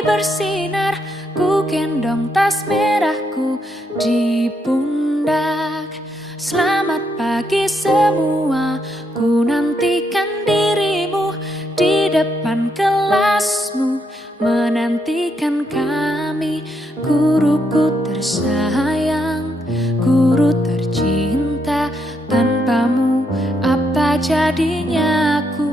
matahari bersinar, ku gendong tas merahku di pundak. Selamat pagi semua, ku nantikan dirimu di depan kelasmu, menantikan kami. Guruku tersayang, guru tercinta, tanpamu apa jadinya aku?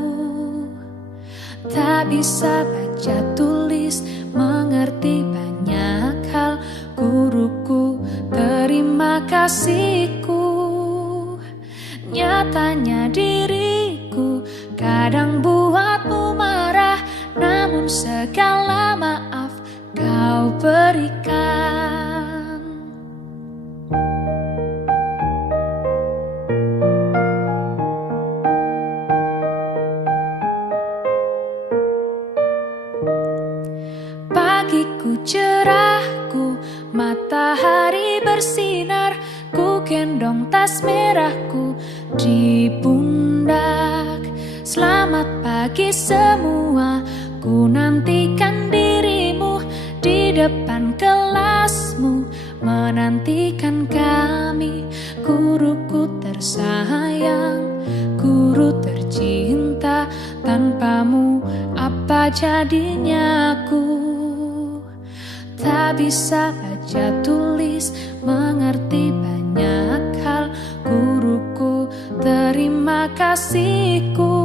Tak bisa baca tulis, mengerti banyak hal. Guruku, terima kasihku. Nyatanya diriku kadang buatmu marah, namun segala maaf kau berikan. Pagiku cerahku, matahari bersinar, ku gendong tas merahku di pundak. Selamat pagi semua, ku nantikan dirimu di depan kelasmu, menantikan kami. Guruku tersayang, guru tercinta, tanpamu apa jadinya aku? Tak bisa baca tulis, mengerti banyak hal. Guruku, terima kasihku.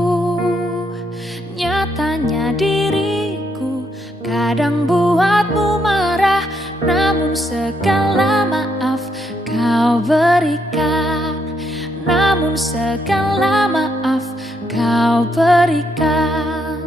Nyatanya diriku kadang buatmu marah, namun segala maaf kau berikan. Namun segala maaf kau berikan.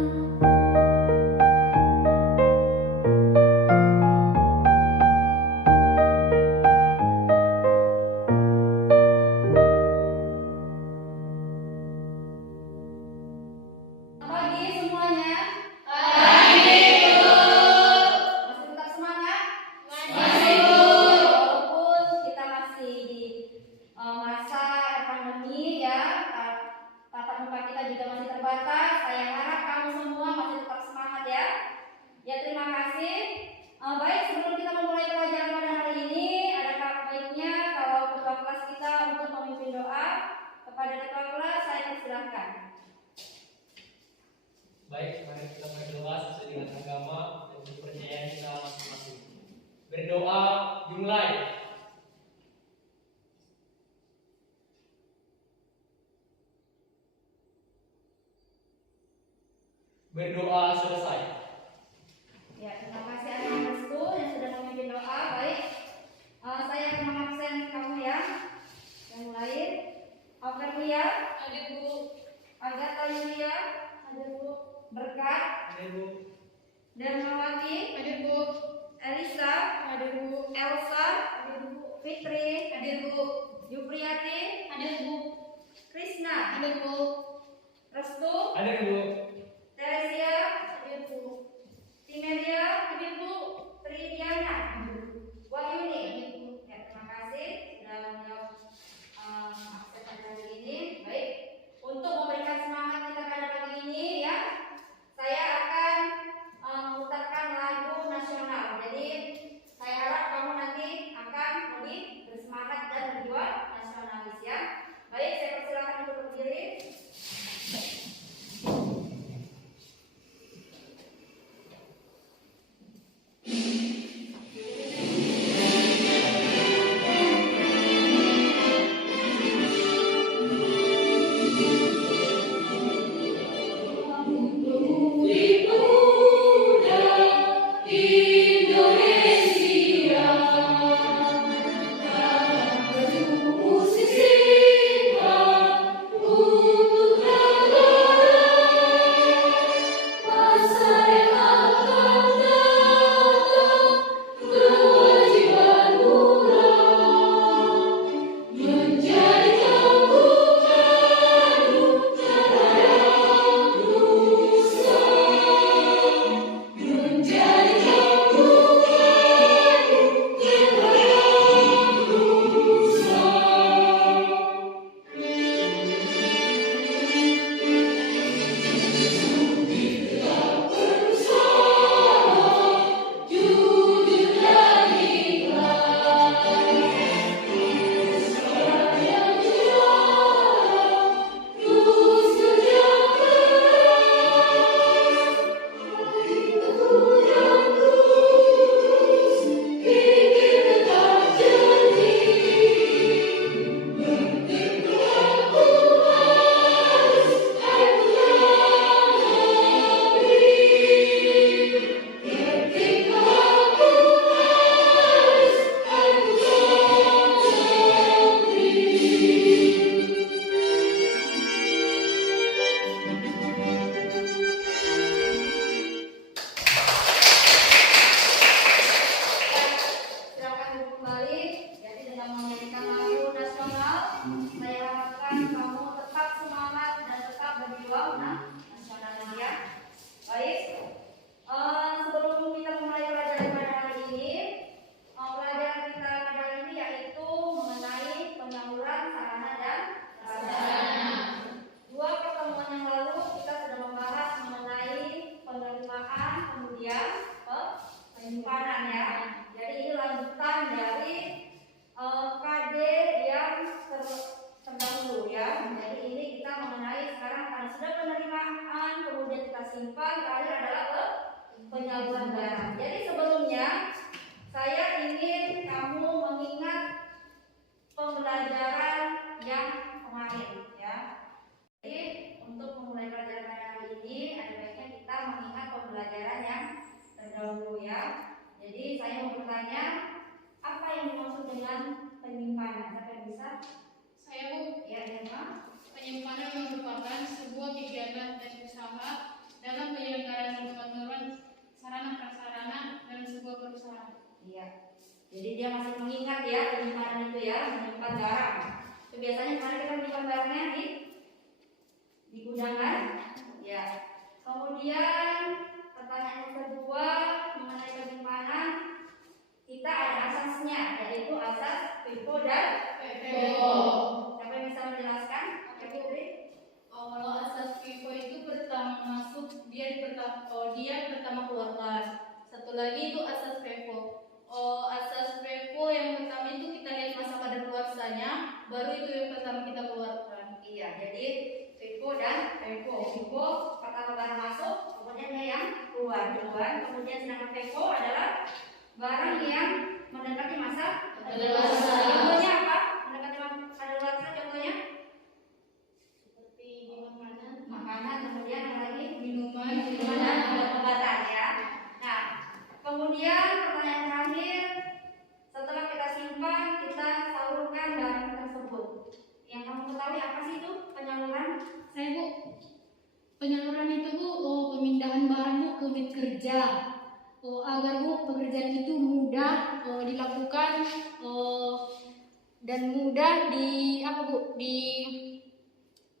Baik, mari kita berdoa sesuai dengan agama dan kepercayaan kita masing-masing. Berdoa dimulai. Berdoa selesai. Ya, terima kasih atas restu yang sudah memimpin doa. Baik, saya akan mengabsen kamu ya. Yang mulai, Aurelia, hadir Bu. Agatha Yulia, hadir Bu. Berkat, Hadir Bu. Darmawati, hadir Bu. Elisa, hadir Bu. Elsa, hadir Bu. Fitri, hadir Bu. Yupriyati, hadir Bu. Krisna, hadir Bu. Restu, Hadir Bu. Teresia, hadir Bu. Timelia, hadir Bu. Tridiana, hadir Bu. Wahyuni, hadir Bu. Ya, terima kasih sudah menjawab absen pada hari ini. Baik, untuk memberikan semangat kita pada pagi ini ya, saya akan memutarkan lagu nasional. Jadi saya harap kamu nanti akan lebih bersemangat dan berjuang nasionalis ya. Baik, saya persilakan untuk berdiri. pembelajaran pada hari ini, pelajaran kita pada hari ini yaitu mengenai penyaluran sarana dan prasarana. Dua pertemuan yang lalu kita sudah membahas mengenai penerimaan kemudian penyimpanan ya. Jadi ini lanjutan dari KD yang terdahulu ya. Jadi ini kita mengenai sekarang karena sudah penerimaan, kemudian kita simpan, terakhir adalah penyaluran barang. Jadi sebelumnya saya ingin kamu mengingat pembelajaran yang kemarin ya. Jadi untuk memulai pelajaran pada hari ini ada baiknya kita mengingat pembelajaran yang terdahulu ya. Jadi saya mau bertanya, apa yang dimaksud dengan penyimpanan? Siapa yang bisa? Saya, Bu. Ya, Emma. Penyimpanan merupakan sebuah kegiatan dan usaha dalam penyelenggaraan dan penyaluran sarana prasarana dalam sebuah perusahaan. Iya. Jadi dia masih mengingat ya penyimpanan itu ya, menyimpan barang. Itu biasanya kemarin kita menyimpan barangnya di gudang kan? Ya. Kemudian pertanyaan yang kedua mengenai penyimpanan, kita ada asasnya, yaitu asas FIFO dan FIFO. Siapa yang bisa menjelaskan? Oke, Putri. Kalau asas FIFO itu pertama masuk, dia pertama keluarkan. Satu lagi itu asas FIFO. Asas FIFO yang pertama itu kita lihat masa kadaluarsanya, baru itu yang pertama kita keluarkan. Iya, jadi FIFO dan FIFO. FIFO pertama barang masuk, kemudian dia yang keluar duluan. Kemudian sedangkan FIFO adalah barang yang mendekati masa kadaluarsa. Contohnya apa? Mendekati masa kadaluarsa contohnya? Seperti makanan, Kemudian yang lagi minuman dan obat-obatan ya. Nah, kemudian pertanyaan terakhir, setelah kita simpan, kita salurkan barang tersebut. Yang kamu ketahui apa sih itu penyaluran? Saya, Bu. Penyaluran itu, Bu, pemindahan barang, Bu, ke unit kerja. Agar, Bu, pekerjaan itu mudah dilakukan dan mudah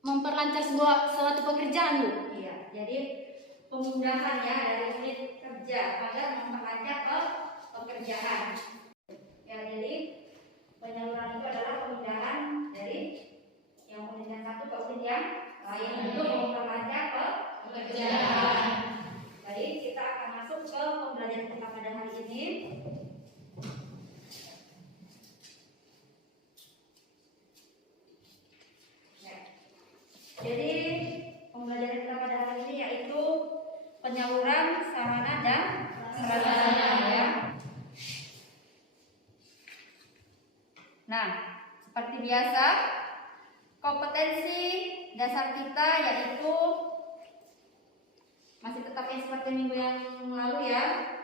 memperlancar suatu pekerjaan, Bu. Iya, jadi pemudahan ya dari unit kerja agar memperlancar pekerjaan. Ya, jadi penyaluran itu adalah pemindahan dari yang unit yang satu ke unit yang lain untuk memperlancar pekerjaan. Baik, kita akan masuk ke pembelajaran kita pada hari ini. Ya. Jadi pembelajaran kita pada hari ini yaitu penyaluran sarana dan prasarana ya. Nah, seperti biasa kompetensi dasar kita yaitu masih tetap yang seperti minggu yang lalu ya.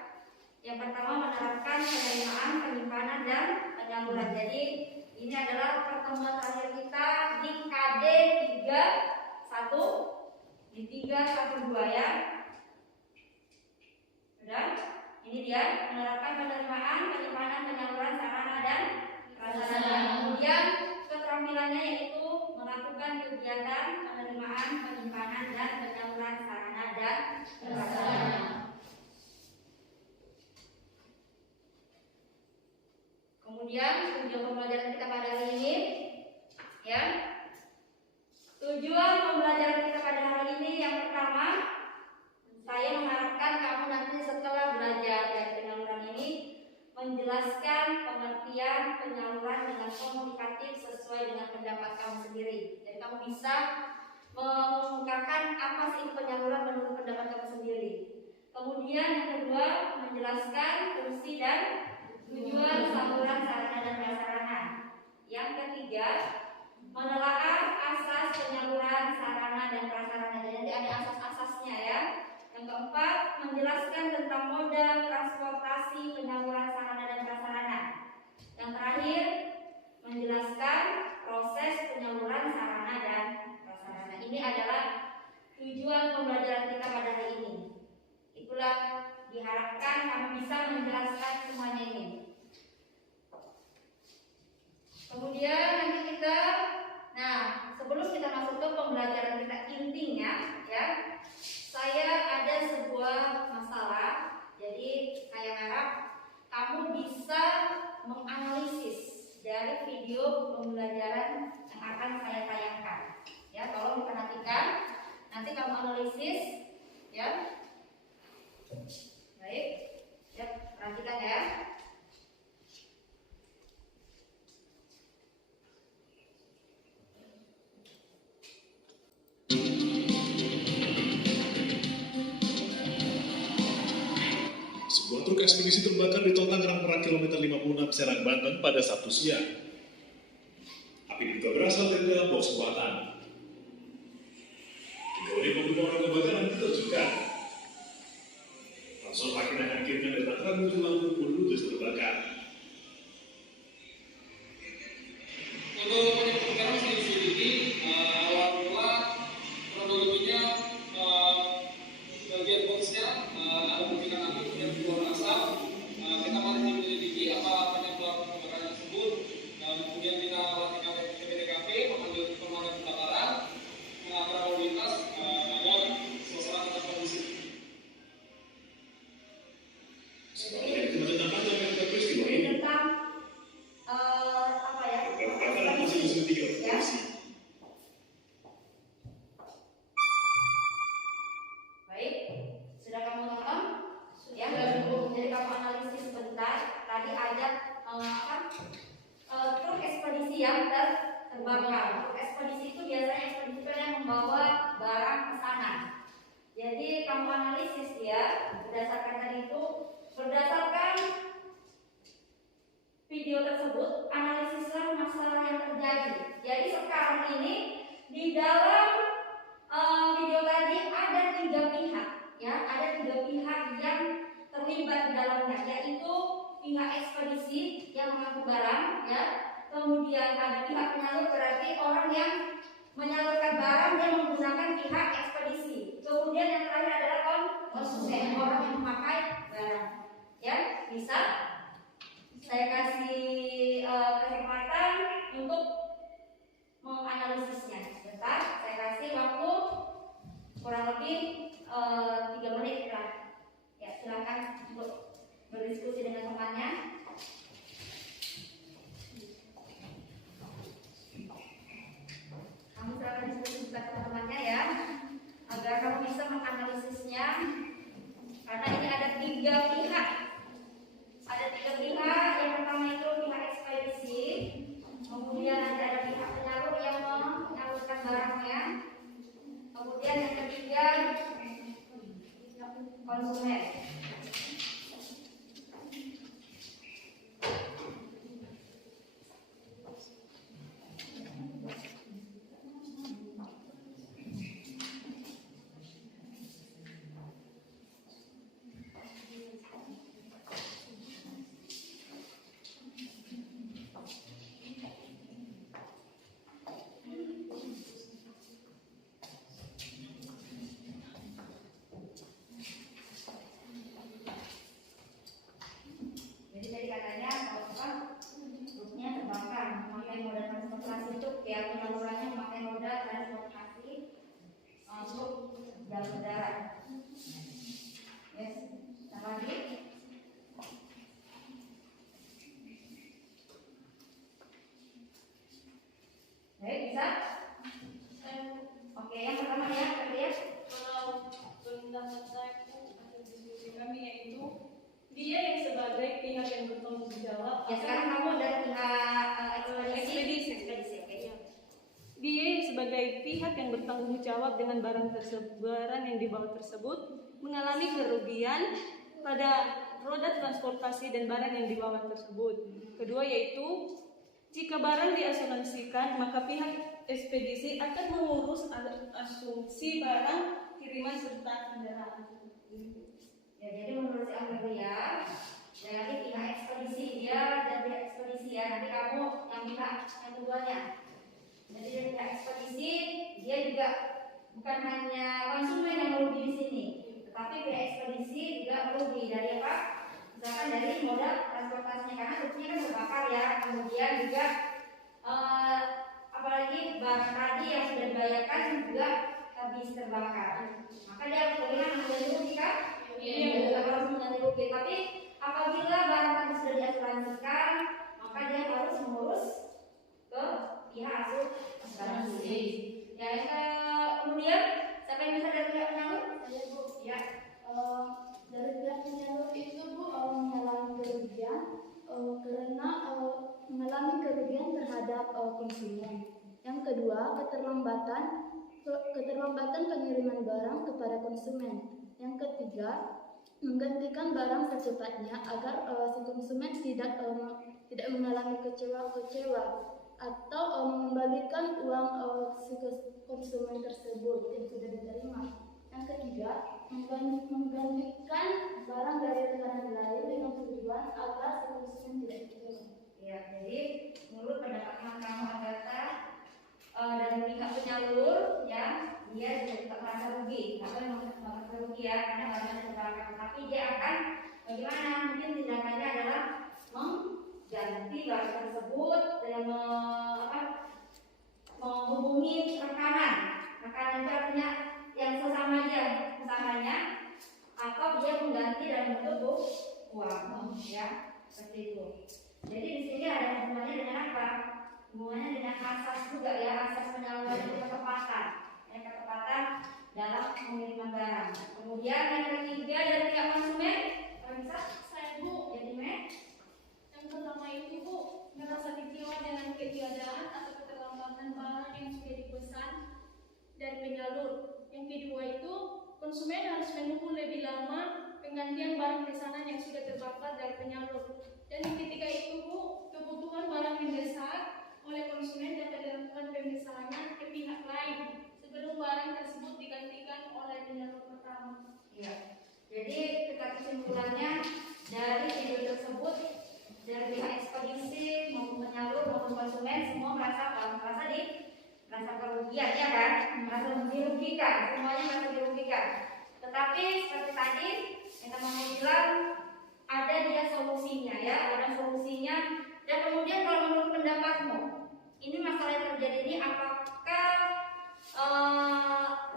Yang pertama menerapkan penerimaan, penyimpanan dan penyaluran. Jadi ini adalah pertemuan terakhir kita di KD 31 di 312 ya. Sudah? Ini dia menerapkan penerimaan, penyimpanan, penyaluran sarana dan prasarana. Kemudian keterampilannya yaitu melakukan kegiatan penerimaan, penyimpanan dan penyaluran sarana dan prasarana. Kemudian tujuan pembelajaran kita pada hari ini ya. Tujuan pembelajaran kita pada hari ini yang pertama, saya mengharapkan kamu nanti setelah belajar dari penyaluran ini menjelaskan pengertian penyaluran dengan komunikatif sesuai dengan pendapat kamu sendiri. Jadi kamu bisa mengungkapkan apa sih penyaluran menurut pendapat kamu sendiri. Kemudian yang kedua, menjelaskan fungsi dan tujuan saluran sarana dan prasarana. Yang ketiga, menelaah asas penyaluran sarana dan prasarana. Jadi ada asas-asasnya ya. Yang keempat, menjelaskan tentang moda transportasi penyaluran sarana dan prasarana. Yang terakhir, menjelaskan proses penyaluran sarana dan prasarana. Ini adalah tujuan pembelajaran kita pada hari ini. Itulah diharapkan kamu bisa menjelaskan semuanya ini. Kemudian nanti kita, sebelum kita masuk ke pembelajaran kita intinya, ya, saya ada sebuah masalah. Jadi saya harap Satu truk ekspedisi terbakar di Tol Tangerang Merak kilometer 56 Serang, Banten pada Sabtu siang. Api diduga berasal dari dalam box buatan. 3 unit mobil pemadam kebakaran diterjunkan. Langsung makin akhirnya dari Tangerang menuju Lampung pun ludes terbakar. Untuk penyebab kebakaran masih diselidiki. Awal mula kronologinya bagian boxnya ada percikan api kemudian keluar asap. Kita masih menyelidiki apa penyebab kebakaran tersebut. Kemudian kita lakukan TKP mengambil pemadam kebakaran, mengatur lalu lintas agar suasana tetap kondusif. Sebagai kemacetan panjang yang peristiwa ini. Tentang apa ya? Kebakaran masih diselidiki oleh polisi. Baik, sudah kamu nonton? Ya, jadi kamu analisis sebentar. Tadi ada truk ekspedisi yang terbakar. Truk ekspedisi itu biasanya ekspedisi yang membawa barang pesanan. Jadi kamu analisis ya, berdasarkan tadi itu, berdasarkan video tersebut, analisislah masalah yang terjadi. Jadi sekarang ini di dalam video tadi ada 3 pihak, ya, ada 3 pihak yang terlibat di dalamnya, yaitu pihak ekspedisi yang mengangkut barang, ya, kemudian ada pihak penyalur, berarti orang yang menyalurkan barang dan menggunakan pihak ekspedisi, kemudian yang terakhir adalah konsumen, orang yang memakai barang, ya, bisa saya kasih kesempatan untuk menganalisisnya. Sebentar, saya kasih waktu kurang lebih 3 menit lah. Ya, silakan untuk berdiskusi dengan temannya. Kamu silakan diskusi dengan teman-temannya ya, agar kamu bisa menganalisisnya. Karena ini ada 3 pihak. Ada 3 pihak. Yang pertama itu pihak ekspedisi, kemudian ada pihak penyalur yang menyalurkan barangnya, kemudian yang ketiga konsumen. Jadi katanya kalau truknya terbakar, memakai moda transportasi truk, ya, penyalurannya memakai moda transportasi untuk jalur darat. Yes, apa lagi? Baik, bisa? Oke, yang pertama ya, lihat. Kalau pendapat saya atau diskusi kami yaitu dia yang sebagai pihak yang bertanggung jawab. Ya, sekarang kamu dari pihak ekspedisi. Oke. Dia yang sebagai pihak yang bertanggung jawab dengan barang tersebut, barang yang dibawa tersebut mengalami kerugian pada roda transportasi dan barang yang dibawa tersebut. Kedua yaitu jika barang diasuransikan, maka pihak ekspedisi akan mengurus asumsi barang kiriman serta kendaraan. Ya, jadi menurut si Amelia, dari pihak ekspedisi dia dan pihak ekspedisi ya, nanti kamu yang pihak yang keduanya. Jadi dari pihak ekspedisi dia juga bukan hanya konsumen yang merugi di sini, tetapi pihak ekspedisi juga merugi dari apa? Misalkan dari moda transportasinya, karena truknya kan terbakar ya, kemudian juga apalagi barang tadi yang sudah dibayarkan juga habis terbakar. Maka dia harus bagaimana menjadi rugi kan? Iya, harus menjadi rugi. Tapi apabila barang tadi sudah diasuransikan, maka dia harus mengurus ke pihak asuransi. Ya, kemudian siapa yang bisa dari pihak penyalur? Saya Bu, Ya, dari pihak penyalur itu Bu mengalami kerugian karena mengalami kerugian terhadap konsumen. Yang kedua, keterlambatan pengiriman barang kepada konsumen. Yang ketiga, menggantikan barang secepatnya agar si konsumen tidak mengalami kecewa atau mengembalikan uang si konsumen tersebut yang sudah diterima. Yang ketiga, menggantikan barang dari rekening lain dengan tujuan agar si konsumen tidak kecewa. Ya, jadi menurut pendapat Mahkamah Data dari pihak penyalur, ya, dia juga tidak merasa rugi, atau merasa rugi ya, karena barangnya diterbangkan. Tapi dia akan bagaimana? Mungkin tindakannya adalah mengganti barang tersebut dengan menghubungi rekanan itu artinya yang sesama dia usahanya, atau dia mengganti dalam bentuk uang, ya, seperti itu. Jadi di sini ada hubungannya dengan apa? Hubungannya dengan asas juga ya, asas penyaluran itu ketepatan, dalam pengiriman barang. Kemudian yang ketiga dari pihak konsumen, bisa Saya Bu, jadi yang pertama itu Bu, merasa kecewa dengan ketiadaan atau keterlambatan barang yang sudah dipesan dari penyalur. Yang kedua itu, konsumen harus menunggu lebih lama penggantian barang pesanan yang sudah terbakar dari penyalur. Dan yang ketiga itu Bu, kebutuhan barang mendesak oleh konsumen dapat dilakukan pemesanan ke pihak lain sebelum barang tersebut digantikan oleh penyalur pertama. iya. Jadi kita kesimpulannya dari video tersebut, dari pihak ekspedisi maupun penyalur maupun konsumen semua merasa kerugian, ya kan? Merasa dirugikan, semuanya merasa dirugikan. Tetapi seperti tadi kita mau bilang ada dia solusinya, ya, ada solusinya. Dan kemudian kalau menurut pendapatmu, ini masalah yang terjadi ini apakah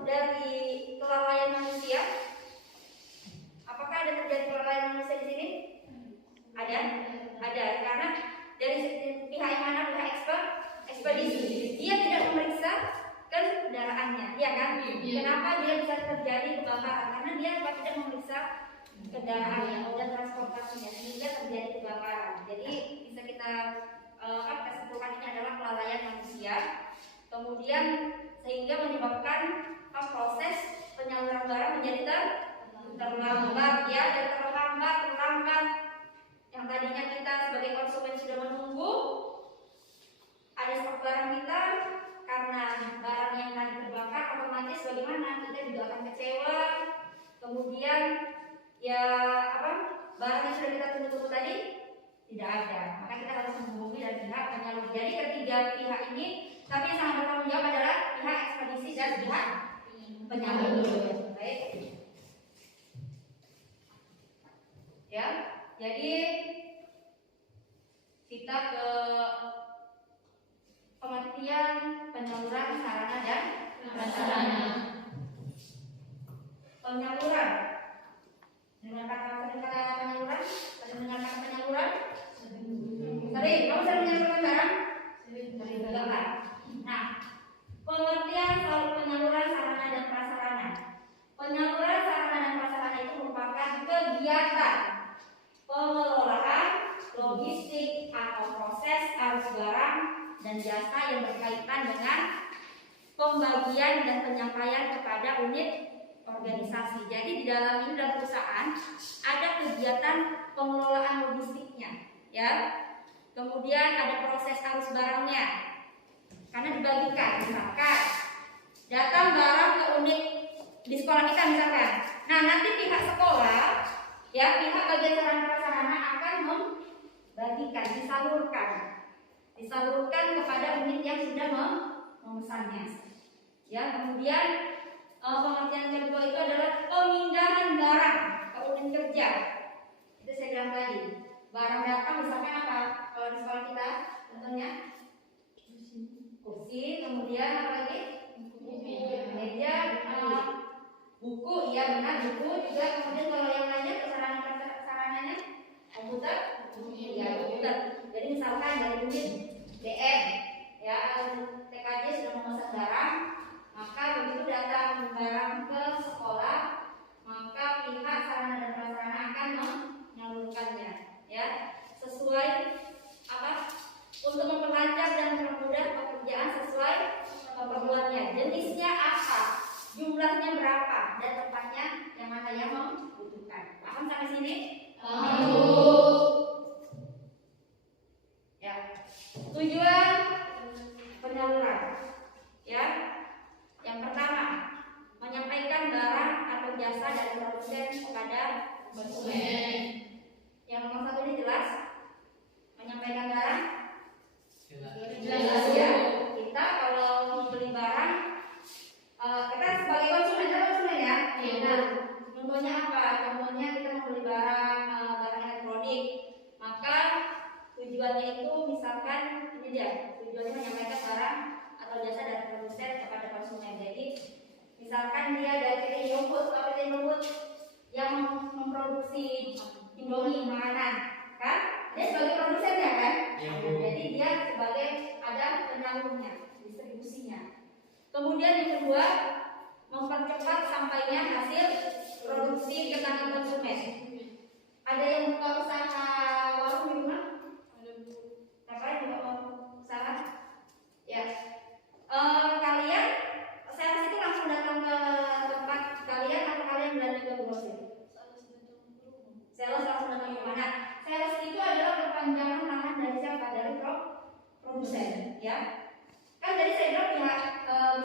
dari kelalaian manusia? Apakah ada terjadi kelalaian manusia di sini? Ada, karena dari pihak yang mana, pihak ekspedisi, dia tidak memeriksa kendaraannya, ya kan? Kenapa dia bisa terjadi kebakaran? Karena dia tidak memeriksa kendaraannya dan transportasinya, sehingga terjadi kebakaran. Jadi bisa kita kesimpulan ini adalah kelalaian manusia. Kemudian sehingga menyebabkan proses penyaluran barang menjadi terlambat, ya, dan terlambat. Yang tadinya kita sebagai konsumen sudah menunggu ada stok barang kita, karena barang yang tadi terbakar, otomatis bagaimana? Kita juga akan kecewa. Kemudian ya barang yang sudah kita tunggu-tunggu tadi tidak ada, maka kita harus menghubungi dari pihak penyalur. Jadi ketiga pihak ini, tapi yang sangat bertanggung jawab adalah pihak ekspedisi dan pihak penyalur. Baik, ya, jadi kita ke pengertian penyaluran sarana dan prasarana. Penyaluran, dengan kata penyaluran, dengan kata penyaluran, sering, kamu sering menyalurkan barang? Sering banget. Nah, pengertian soal penyaluran sarana dan prasarana. Penyaluran sarana dan prasarana itu merupakan kegiatan pengelolaan logistik atau proses arus barang dan jasa yang berkaitan dengan pembagian dan penyampaian kepada unit organisasi. Jadi di dalam perusahaan ada kegiatan pengelolaan logistiknya, ya. Kemudian ada proses arus barangnya, karena dibagikan. Misalkan datang barang ke unit di sekolah kita misalkan. Nah, nanti pihak sekolah, ya, pihak bagian sarana prasarana akan membagikan, disalurkan kepada unit yang sudah memesannya. Ya, kemudian pengertian kedua itu adalah pemindahan barang ke unit kerja. Itu saya bilang tadi. Barang datang misalkan apa? Kalau di sekolah kita, contohnya kursi, kemudian apa lagi? Meja, buku, iya benar, buku juga. Kemudian kalau yang lainnya sarananya komputer, ya komputer. Jadi misalkan dari unit DM, ya, TKJ sudah memesan barang, maka begitu datang barang ke sekolah, maka pihak sarana dan prasarana akan menyalurkannya, ya, sesuai untuk memperlancar dan mempermudah pekerjaan sesuai keperluannya. Jenisnya apa, jumlahnya berapa, dan tempatnya yang mana yang membutuhkan. Paham sampai sini? Ya. Tujuan penyaluran. Ya. Yang pertama, menyampaikan barang atau jasa dari produsen kepada konsumen. Yang nomor satu ini jelas? Menyampaikan barang? Jelas ya. Kita kalau mau beli barang, kita sebagai konsumen ya. Nah, contohnya apa? Contohnya kita mau beli barang elektronik, maka tujuannya itu misalkan ini dia, tujuannya menyampaikan barang atau jasa dari produsen kepada konsumen. Jadi misalkan dia dari PT Indofood, PT Indofood yang memproduksi Indomie makanan, kan? Dia sebagai produsennya kan? Jadi dia sebagai ada penyalurnya, distribusinya. Kemudian yang kedua, mempercepat sampainya hasil produksi ke tangan konsumen. Ada yang buka usaha warung di rumah? Ada juga mau usaha? Ya. Kalian sales itu langsung datang ke tempat kalian atau kalian belanja ke grosir? Sales langsung datang ke mana? Sales itu adalah perpanjangan tangan dari siapa? Dari produsen, ya. Kan dari saya bilang pihak,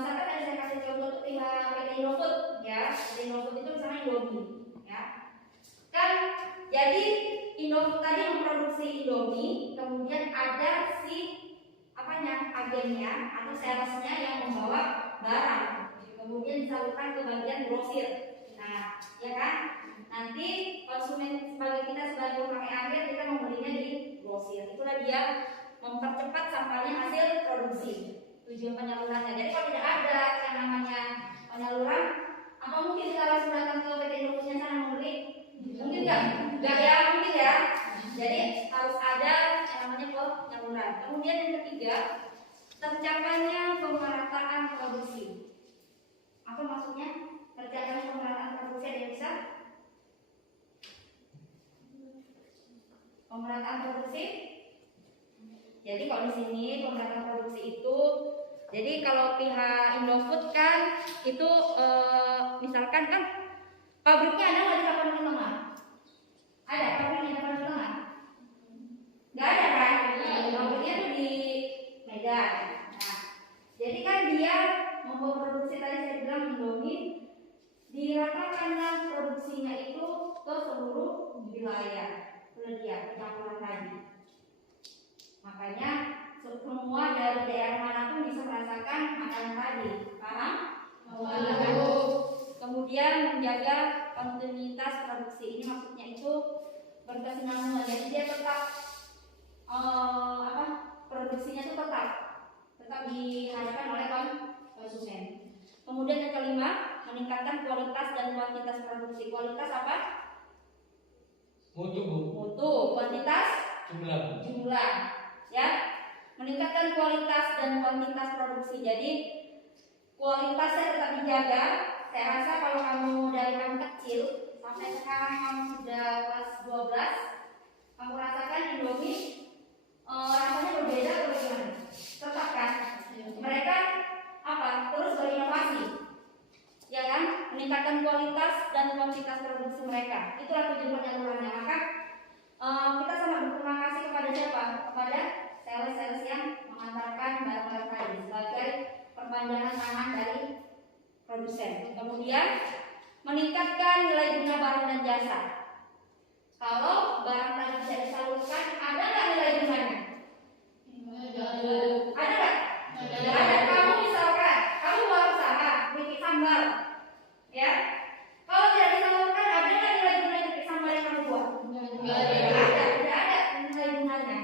misalkan ada saya kasih contoh itu pihak PT Indofood, ya. PT Indofood itu misalnya Indomie, ya. Kan jadi Indofood tadi memproduksi Indomie, kemudian ada si agennya atau salesnya yang membawa barang, kemudian disalurkan ke bagian grosir. Nah, ya kan? Nanti konsumen kita sebagai pemakai akhir kita membelinya di grosir. Itulah dia mempercepat sampainya hasil produksi. Tujuan penyalurannya. Jadi kalau tidak ada yang namanya penyaluran, apa mungkin kita langsung datang ke PT Indofoodnya sana membeli? Mungkin nggak ya, mungkin ya. Jadi harus ada yang namanya penyaluran. Kemudian yang ketiga, tercapainya pemerataan produksi. Apa maksudnya? Tercapainya pemerataan produksi ada yang bisa? Pemerataan produksi. Jadi kalau di sini pemerataan produksi itu, jadi kalau pihak Indofood kan itu misalkan kan pabriknya ada nggak di Kabupaten Tengah? Ada pabriknya di Kabupaten Tengah? Nggak ada kan? Pabriknya tuh di Medan. Nah, jadi kan dia membuat produksi tadi saya bilang Indomie, diratakanlah produksinya itu ke seluruh wilayah. Itu dia campuran tadi. Makanya semua dari daerah manapun bisa merasakan makanan tadi. Paham? Kemudian menjaga kontinuitas produksi. Ini maksudnya itu berkesinambungan. Jadi dia tetap produksinya itu tetap diharapkan oleh konsumen. Kemudian yang kelima, meningkatkan kualitas dan kuantitas produksi. Kualitas apa? Mutu. Kuantitas? Jumlah. Ya, meningkatkan kualitas dan kuantitas produksi. Jadi kualitasnya tetap dijaga. Saya rasa kalau kamu dari kamu kecil sampai sekarang kamu sudah kelas 12, kamu rasakan Indomie rasanya berbeda atau bagaimana? Tetap kan? Mereka terus berinovasi, ya kan? Meningkatkan kualitas dan kuantitas produksi mereka. Itulah tujuan penyalurannya. Maka kita sangat berterima kasih kepada siapa? Kepada sales yang mengantarkan barang-barang tadi sebagai perpanjangan tangan dari produsen. Kemudian meningkatkan nilai guna barang dan jasa. Kalau barang tadi bisa disalurkan, ada nggak nilai gunanya? Ada nggak? Ada. Kamu misalkan, kamu buat usaha bikin sambal, ya. Kalau tidak disalurkan, ada nggak nilai gunanya bikin sambal yang kamu buat? Tidak ada nilai gunanya.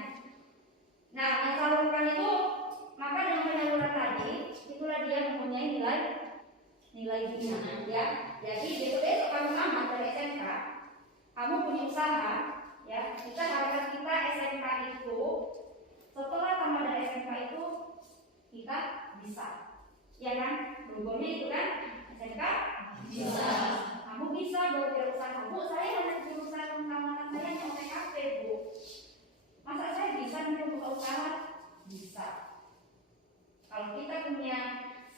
Nah, yang salurkan itu, maka dengan penyaluran tadi, itulah dia mempunyai nilai guna, ya. Jadi besok kamu amat dari SMK, kamu punya usaha, ya. Kita harapkan kita SMK itu setelah tamat dari SMK itu kita bisa, ya kan? Bergolnya itu kan SMK bisa. Kamu bisa berusaha. Bu, saya hanya jurusan tamatan saya yang TKP, Bu. Masa saya bisa buka usaha? Bisa. Kalau kita punya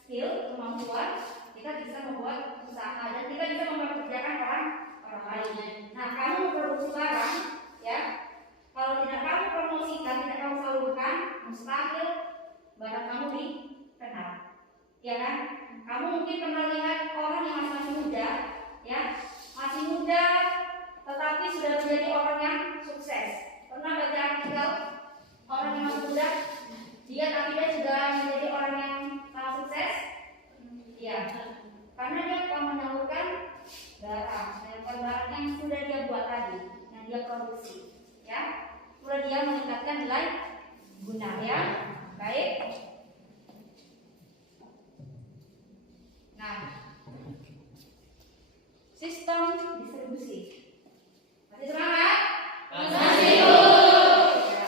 skill, kemampuan, kita bisa membuat usaha dan kita bisa mempekerjakan orang lain. produksi. Ya, mulai dia meningkatkan nilai guna ya. Baik. Nah, sistem distribusi. Masih semangat? Masih. Ya.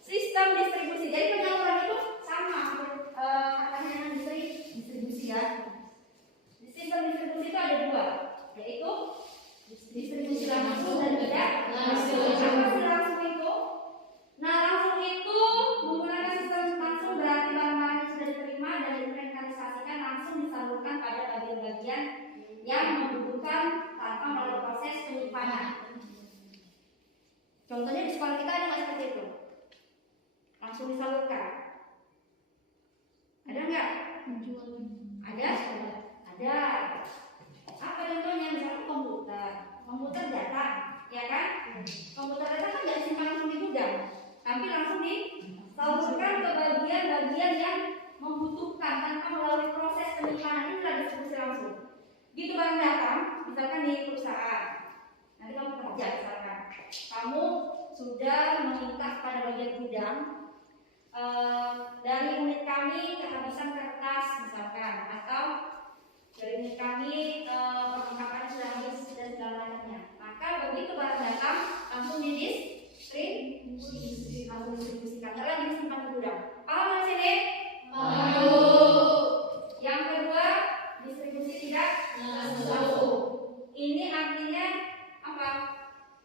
Sistem distribusi. Jadi penyaluran itu sama katanya dengan distribusi ya. Sistem distribusi itu ada dua, yaitu distribusi langsung dan tidak langsung. Apa sih langsung itu? Nah, langsung itu menggunakan sistem langsung berarti barang-barang yang sudah diterima dan diinventarisasikan langsung disalurkan pada bagian-bagian yang membutuhkan tanpa melalui proses penyimpanan. Contohnya di sekolah kita ada nggak seperti itu? Langsung disalurkan. Ada nggak? Ada? Ada. Apa contohnya? Misalnya komputer data, ya kan? Komputer data kan nggak disimpan langsung di gudang, tapi langsung disalurkan ke bagian-bagian yang membutuhkan tanpa melalui proses penyimpanan. Ini adalah distribusi langsung. Gitu barang datang, misalkan di perusahaan, nanti kamu kerja misalkan, kamu sudah meminta pada bagian gudang, dari unit kami kehabisan kertas misalkan, atau dari unit kami perlengkapan sudah habis dan segala macamnya. Maka begitu barang datang langsung didistribusikan, nggak lagi disimpan di gudang. Paham di sini? Yang kedua, distribusi tidak langsung. Ini artinya apa?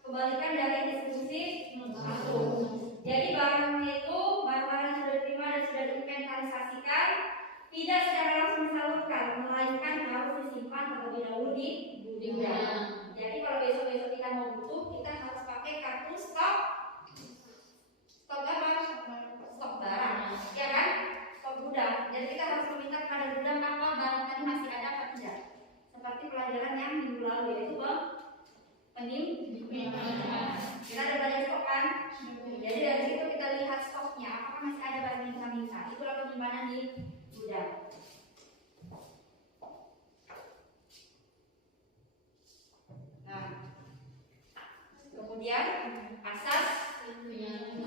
Kebalikan dari distribusi langsung. Jadi barang itu, barang-barang yang sudah diterima dan sudah diinventarisasikan tidak secara langsung disalurkan, melainkan harus disimpan terlebih dahulu di gudang. Jadi kalau besok-besok kita mau butuh, kita harus pakai kartu stok apa? Stok barang, ya kan? Stok gudang. Jadi kita harus meminta kepada gudang apa barang tadi masih ada atau tidak. Seperti pelajaran yang minggu lalu, yaitu penyimpanan. Kita ada banyak stok kan? Jadi dari situ kita lihat stoknya, apakah masih ada barang yang kita minta. Itulah penyimpanan di gudang. Nah, kemudian asas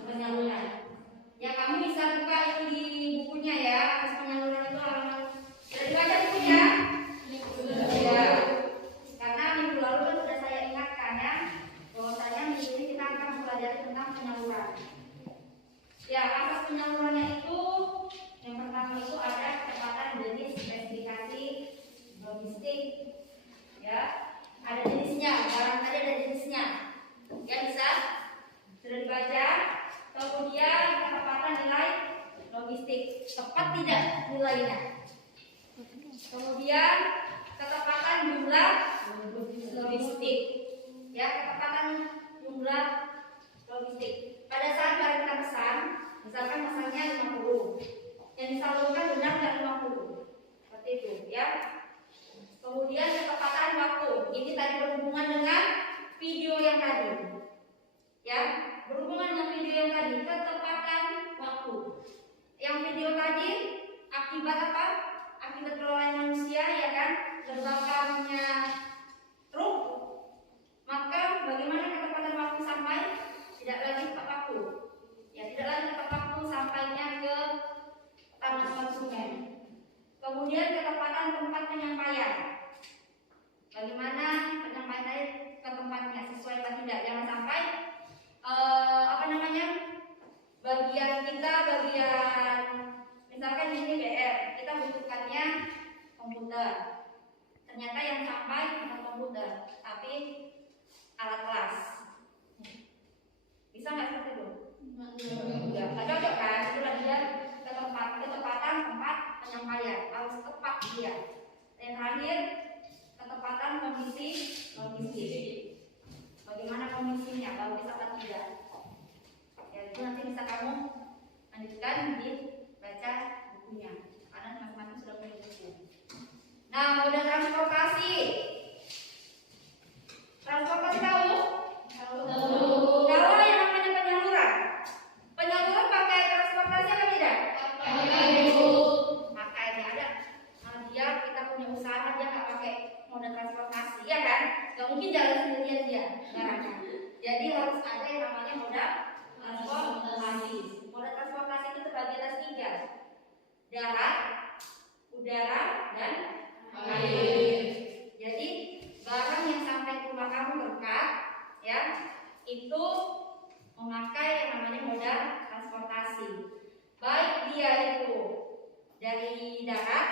penyaluran. Ya, kamu bisa buka itu di bukunya ya. Asas penyaluran itu halaman sudah dibaca bukunya? Ya. Karena minggu lalu kan sudah saya ingatkan ya, bahwasanya minggu ini kita akan mempelajari tentang penyaluran. Ya, asas penyalurannya itu yang pertama itu ada ketepatan jenis spesifikasi logistik. Ya, ada jenisnya, barang tadi ada jenisnya. Ya, bisa sudah dibaca. Kemudian ketepatan nilai logistik, tepat tidak nilainya. Kemudian ketepatan jumlah logistik. Ya, ketepatan jumlah logistik. Pada saat barang kita pesan, misalkan pesannya 50, yang disalurkan benar nggak 50, seperti itu ya. Kemudian ketepatan waktu, ini tadi berhubungan dengan video yang tadi, ya, berhubungan dengan video yang tadi, ketepatan waktu. Yang video tadi akibat apa? Akibat kelalaian manusia, ya kan, terbakarnya truk. Maka bagaimana ketepatan waktu sampai? Tidak lagi tepat waktu, ya, tidak lagi tepat waktu sampainya ke tangan konsumen. Kemudian ketepatan tempat penyampaian. Bagaimana penyampaian ke tempatnya, sesuai atau tidak? Jangan sampai bagian misalkan ini BR, kita butuhkannya komputer. Ternyata yang sampai bukan komputer, tapi alat kelas. Bisa nggak seperti itu? Enggak, nggak cocok kan? Itu bagian ketepatan tempat penyampaian, harus tepat dia. Dan terakhir, ketepatan komisi logistik. Bagaimana komisinya, bagus atau tidak? Ya, itu nanti bisa kamu lanjutkan di baca bukunya, karena teman-teman sudah punya buku. Nah, moda transportasi. Transportasi tahu? Kalau yang namanya penyaluran pakai transportasi apa tidak? Pakai. Ada dia kita punya usaha, dia nggak pakai moda transportasi, ya kan? Nggak mungkin jalan sendirian dia barangnya. Jadi harus ada yang namanya moda transportasi. Moda transportasi itu terbagi atas 3. Darat, udara, dan air. Jadi barang yang sampai ke rumah kamu berkat, ya, itu memakai yang namanya moda transportasi. Baik dia itu dari darat,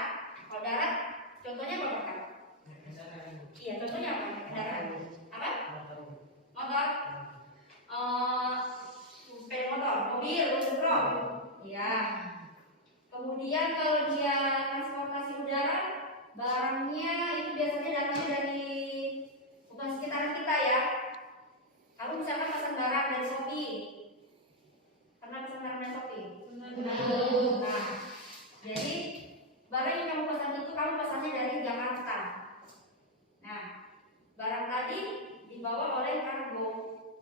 kalau darat contohnya apa berkat? Iya, contohnya apa? Darat. Apa? Motor. Sepeda motor, mobil, truk. Ya. Kemudian kalau dia transportasi udara, barangnya itu biasanya datangnya dari bukan sekitaran kita ya. Kamu misalkan pesan barang dari Shopee, pernah pesan barang dari Shopee? Nah, jadi barang yang kamu pesan itu kamu pesannya dari Jakarta. Nah, barang tadi dibawa oleh kargo,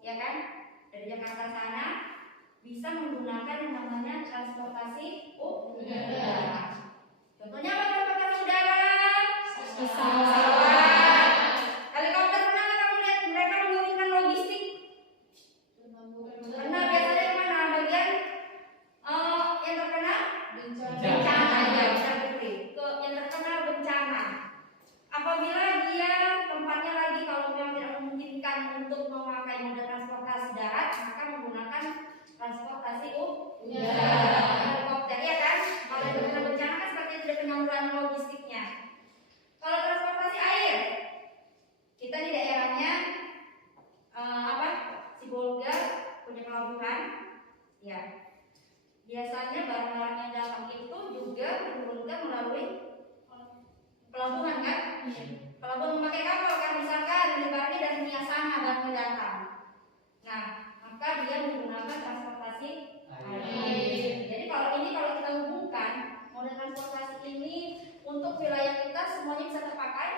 ya kan? Dari Jakarta sana bisa menggunakan yang namanya transportasi udara. Contohnya apa transportasi udara? Pesawat. Helikopter, pernah nggak kamu lihat mereka menurunkan logistik? Pernah. Biasanya kemana? Bagian yang terkena bencana, ya, yang terkena bencana. Apabila dia tempatnya lagi kalau memang tidak memungkinkan untuk memakai moda transportasi darat, maka menggunakan transportasi udara, helikopter, ya kan? Kalau yang terkena bencana kan seperti itu, penyaluran logistiknya. Kalau transportasi air, kita di daerahnya Sibolga punya pelabuhan, ya. Biasanya barang-barang yang datang itu juga diturunkan melalui pelabuhan, kan? Pelabuhan memakai kapal, kan? Misalkan barangnya dari Niasana barangnya datang. Nah, maka dia menggunakan transportasi air. Jadi kalau kita hubungkan moda transportasi ini untuk wilayah kita semuanya bisa terpakai.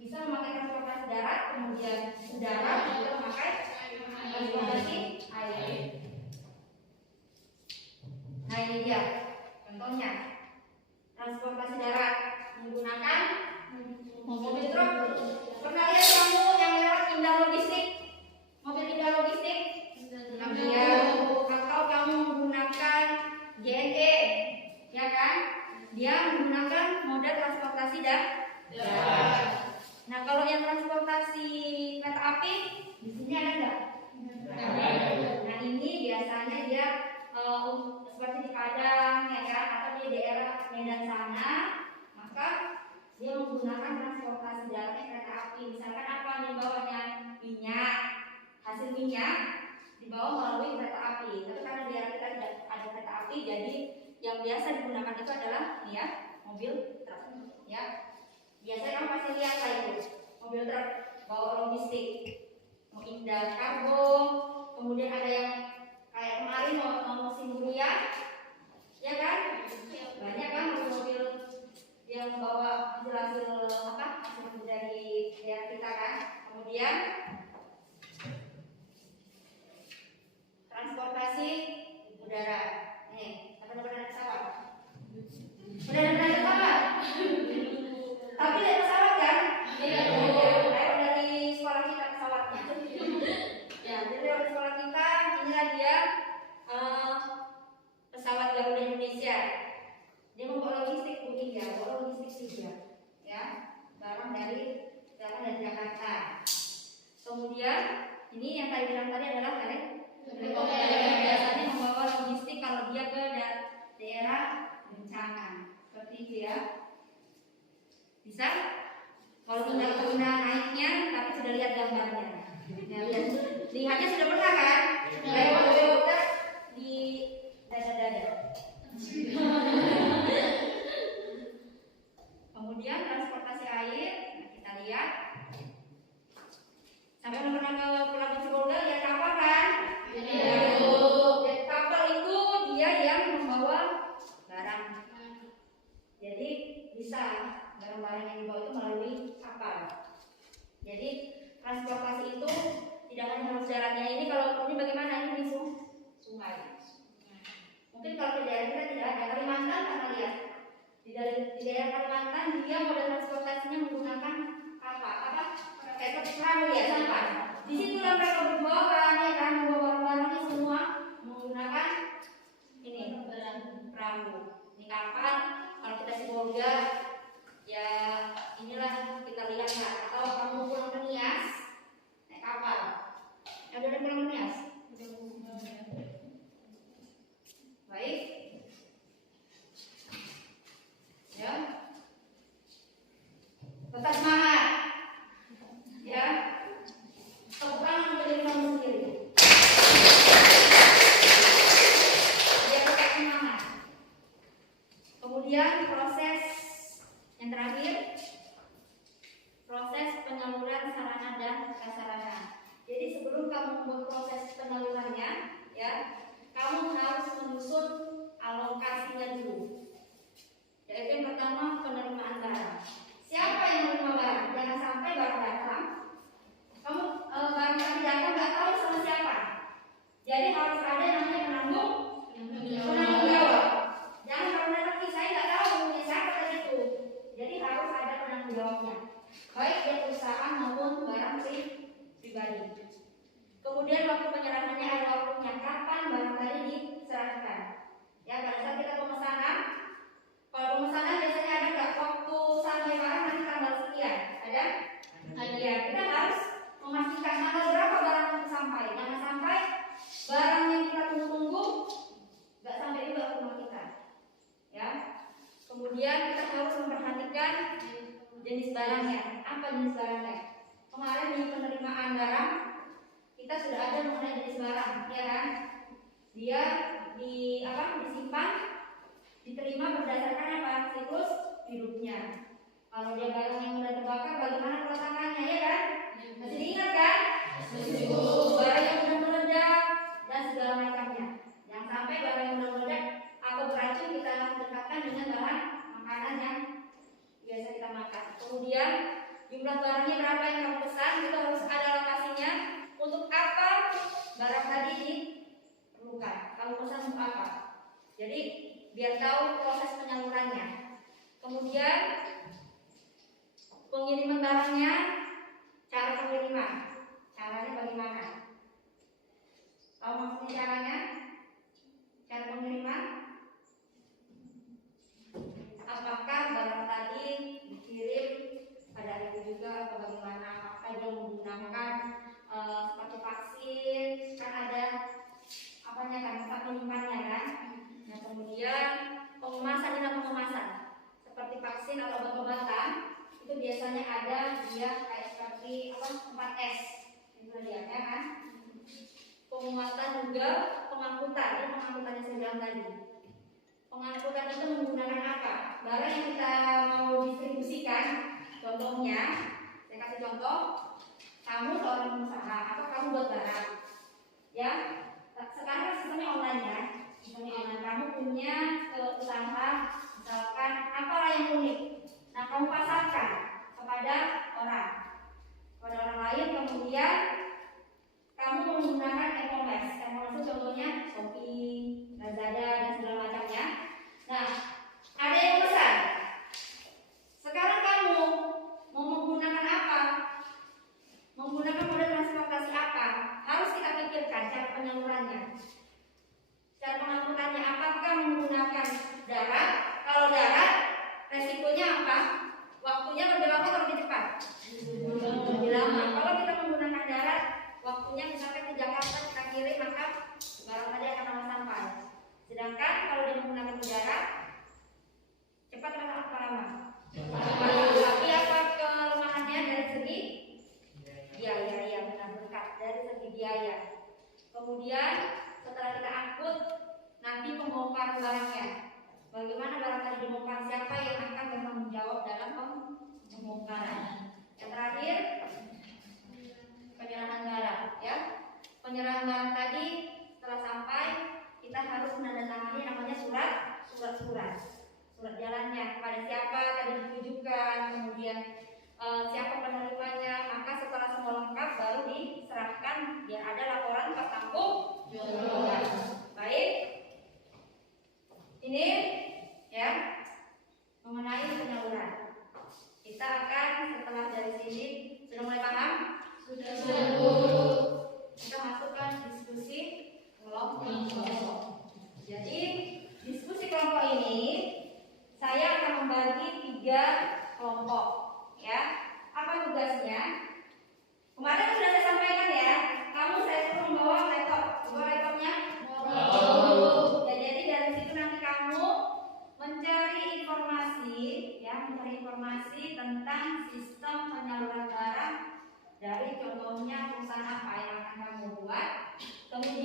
Bisa memakai transportasi darat, kemudian udara, juga memakai transportasi air. Nah, ini dia contohnya. Transportasi darat menggunakan mobil truk. Pernah lihat kamu yang lewat Indah Logistik? Mobil Indah Logistik? Iya. Atau kamu menggunakan JNE, ya kan? Dia menggunakan moda transportasi darat. Nah, kalau yang transportasi kereta api di sini ada nggak? Nah, ini biasanya dia seperti di Padang, ya kan, atau di daerah Medan sana, maka dia menggunakan transportasi daratnya kereta api. Misalkan apa yang dibawanya? Minyak, hasil minyak dibawa melalui kereta api. Tapi karena di daerah kita tidak ada kereta api, jadi yang biasa digunakan itu adalah ini ya, mobil truk, ya. Biasanya kamu pasti lihat lah itu mobil truk bawa logistik, mau Indah kargo, kemudian ada yang kayak kemarin mau musim durian, ya kan? Banyak kan mobil yang bawa hasil dari daerah kita kan. Kemudian transportasi udara. Nih, ada pesawat. Udah ada pesawat. Tapi lihat pesawat kan? Iya. Dari sekolah kita pesawatnya. Ya, dari sekolah kita inilah dia pesawat Garuda Indonesia. Dia membawa logistik mungkin ya, bawa logistik juga, ya, barang dari Jakarta. Kemudian ini yang tadi bilang tadi adalah helikopter. Biasanya membawa logistik kalau dia ke daerah bencana, seperti itu ya. Bisa? Kalau tidak pernah naiknya, tapi sudah lihat gambarnya. Ya, lihatnya sudah pernah kan? Lewat helikopter di dada-dada. Kemudian transportasi air, kita lihat. Sampai pernah ke Pelabuhan Sibolga lihat kapal kan? Iya. Dan kapal itu dia yang membawa barang. Jadi bisa barang-barang yang dibawa itu melalui kapal. Jadi transportasi itu tidak hanya harus daratnya. Ini kalau ini bagaimana? Ini di sungai. Mungkin kalau di daerah kita tidak ada. Kalimantan pernah lihat? Di daerah Kalimantan dia moda transportasinya menggunakan kapal. Kayak seperti perahu ya, sampan. Disitulah mereka berjualan ya kan, membawa barang-barangnya semua menggunakan ini perahu. Ini kapal, kalau kita Sibolga ya inilah kita lihat ya. Atau kamu pulang ke Nias naik kapal. Ada yang pulang ke Nias? Baik. Ya. Tetap semangat. Ya. Tepuk tangan untuk diri kamu sendiri. Biar tetap semangat. Kemudian proses yang terakhir, proses penyaluran sarana dan prasarana. Jadi sebelum kamu membuat proses penyalurannya, ya, kamu harus menyusun alokasinya dulu. Yaitu yang pertama penerimaan barang. Siapa yang menerima barang? Jangan sampai barang datang, kamu barang tadi datang nggak tahu sama siapa. Jadi harus ada namanya penanggung jawab. Jangan kalau datang saya nggak tahu punya siapa tadi itu. Jadi harus ada penanggung jawabnya, baik dari perusahaan maupun barang pribadi. Kemudian waktu penyerahannya ada waktunya, kapan barang tadi diserahkan. Ya, pada saat kita pemesanan, kalau pemesanan biasanya ada nggak waktu sampai barang nanti tanggal sekian? Ada? Ya, kita harus memastikan tanggal berapa barang itu sampai. Jangan sampai barang yang kita tunggu-tunggu nggak sampai juga ke rumah kita. Ya. Kemudian kita harus memperhatikan jenis barangnya. Apa jenis barangnya? Kemarin di penerimaan barang kita sudah ada mengenai jenis barang, ya kan? Dia disimpan, diterima berdasarkan apa? Siklus hidupnya. Kalau dia barang yang mudah terbakar, bagaimana peletakannya, ya kan? Masih diingat kan? Barang yang mudah meledak dan segala macamnya. Jangan sampai barang yang mudah meledak atau beracun kita dekatkan dengan bahan makanan yang biasa kita makan. Kemudian jumlah barangnya berapa yang kamu pesan, itu harus ada alokasinya. Untuk apa barang tadi diperlukan? Kamu pesan untuk apa? Jadi biar tahu proses penyalurannya. Kemudian pengiriman barangnya, cara pengiriman, caranya bagaimana? Tahu maksudnya caranya? Cara pengiriman? Apakah barang tadi dikirim pada hari itu juga atau bagaimana? Apakah dia menggunakan seperti vaksin, kan ada apanya kan, tempat penyimpanannya kan? Nah, kemudian pengemasan, dinamo pengemasan seperti vaksin atau obat-obatan itu biasanya ada dia kayak seperti tempat es itu dia, ya kan? Pengumatan juga pengangkutan, ini pengangkutan yang saya bilang tadi. Pengangkutan itu menggunakan apa? Barang yang kita mau distribusikan, contohnya, saya kasih contoh, kamu seorang pengusaha atau kamu buat barang, ya. Sekarang sistemnya online ya, sistemnya online. Kamu punya usaha, misalkan apalah yang unik. Nah, kamu pasarkan kepada orang lain, kemudian kamu menggunakan e-commerce. E-commerce itu contohnya Shopee, Lazada dan segala macamnya. Nah, ada yang pesan. Sekarang kamu mau menggunakan apa? Menggunakan moda transportasi apa? Harus kita pikirkan cara penyalurannya. Cara pengangkutannya, apakah menggunakan darat? Kalau darat, resikonya apa? Waktunya lebih lama atau lebih cepat? Lebih lama. Kalau kita menggunakan darat, waktunya misalkan ke Jakarta kita kirim, maka barang tadi akan lama sampai. Sedangkan kalau dia menggunakan darat, cepat atau apa lama? Tapi apa kelemahannya dari segi biaya, benar berkat dari segi biaya. Kemudian setelah kita angkut, nanti membongkar barangnya. Bagaimana barang tadi dibongkar? Siapa yang akan bertanggung jawab dalam pembongkaran? Yang terakhir, penyerahan barang, ya. Penyerahan barang tadi setelah sampai, kita harus menandatangani namanya surat jalannya, kepada siapa tadi ditujukan, kemudian siapa penerimanya. Maka setelah semua lengkap baru diserahkan, biar ada laporan bertanggung jawab. Baik, ini ya mengenai penyaluran. Kita akan setelah dari sini sudah mulai paham? Sudah.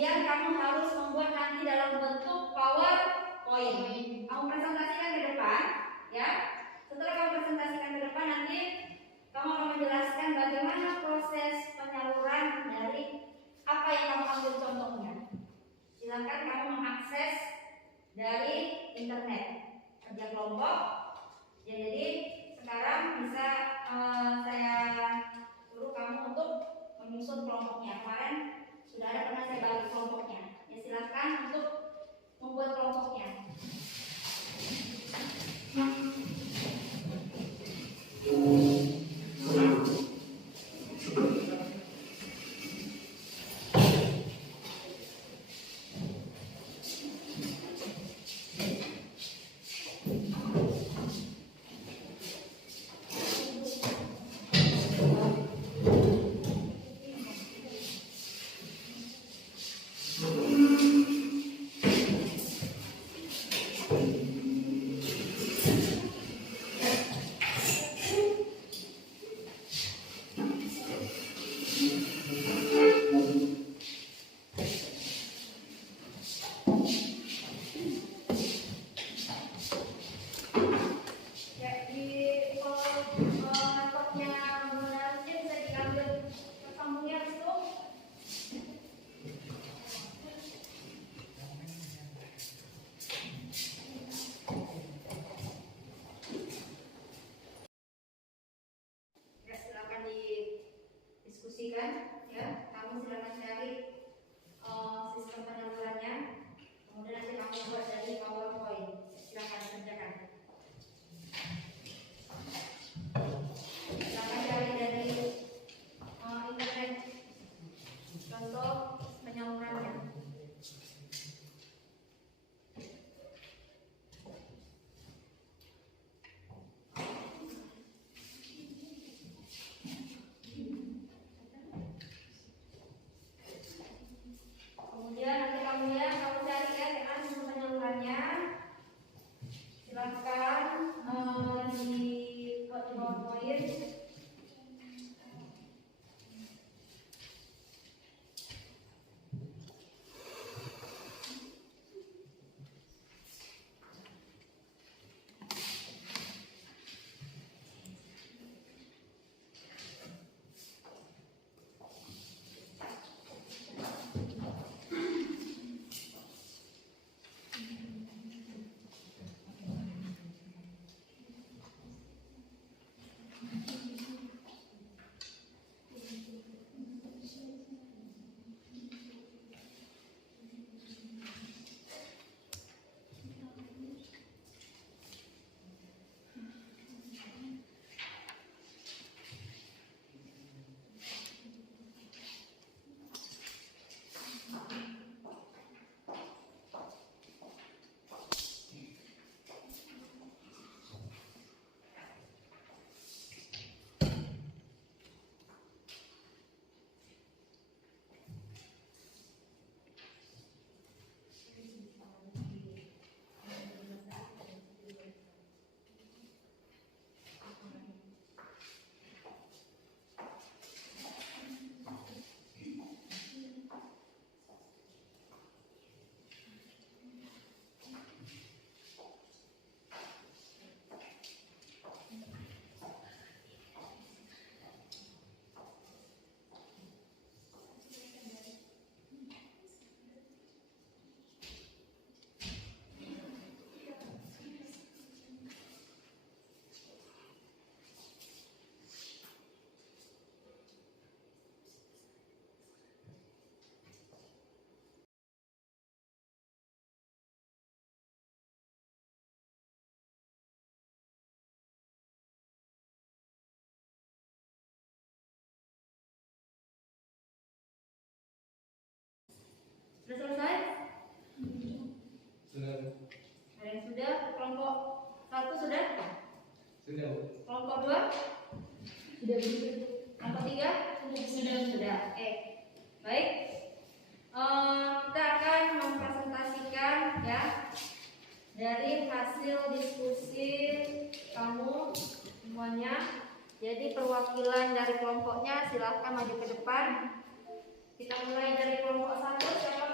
Kemudian kamu harus membuat nanti dalam bentuk PowerPoint. Kamu presentasikan ke depan, ya. Setelah kamu presentasikan ke depan, nanti kamu akan menjelaskan bagaimana proses penyaluran dari apa yang kamu ambil contohnya. Silakan kamu mengakses dari internet kerja kelompok. Ya, jadi sekarang bisa saya suruh kamu untuk menyusun kelompoknya. Kemarin sudah ada pernah saya bagi kelompoknya. Ya, silakan untuk membuat kelompoknya. Diskusikan, ya. Kamu silakan cari sistem penyalurannya. Kemudian nanti kamu buat dari PowerPoint. Silakan kerjakan. Silakan cari dari internet contoh penyalurannya. Kemudian nanti kamu cari ya dengan sistem penyalurannya. Silakan di PowerPoint. Sudah selesai? Sudah. Ada yang sudah? Kelompok 1 sudah? Sudah. Kelompok 2? Sudah. Kelompok 3? Sudah. Oke. Baik. Kita akan mempresentasikan ya dari hasil diskusi kamu semuanya. Jadi perwakilan dari kelompoknya silahkan maju ke depan. Kita mulai dari kelompok 1. Siapa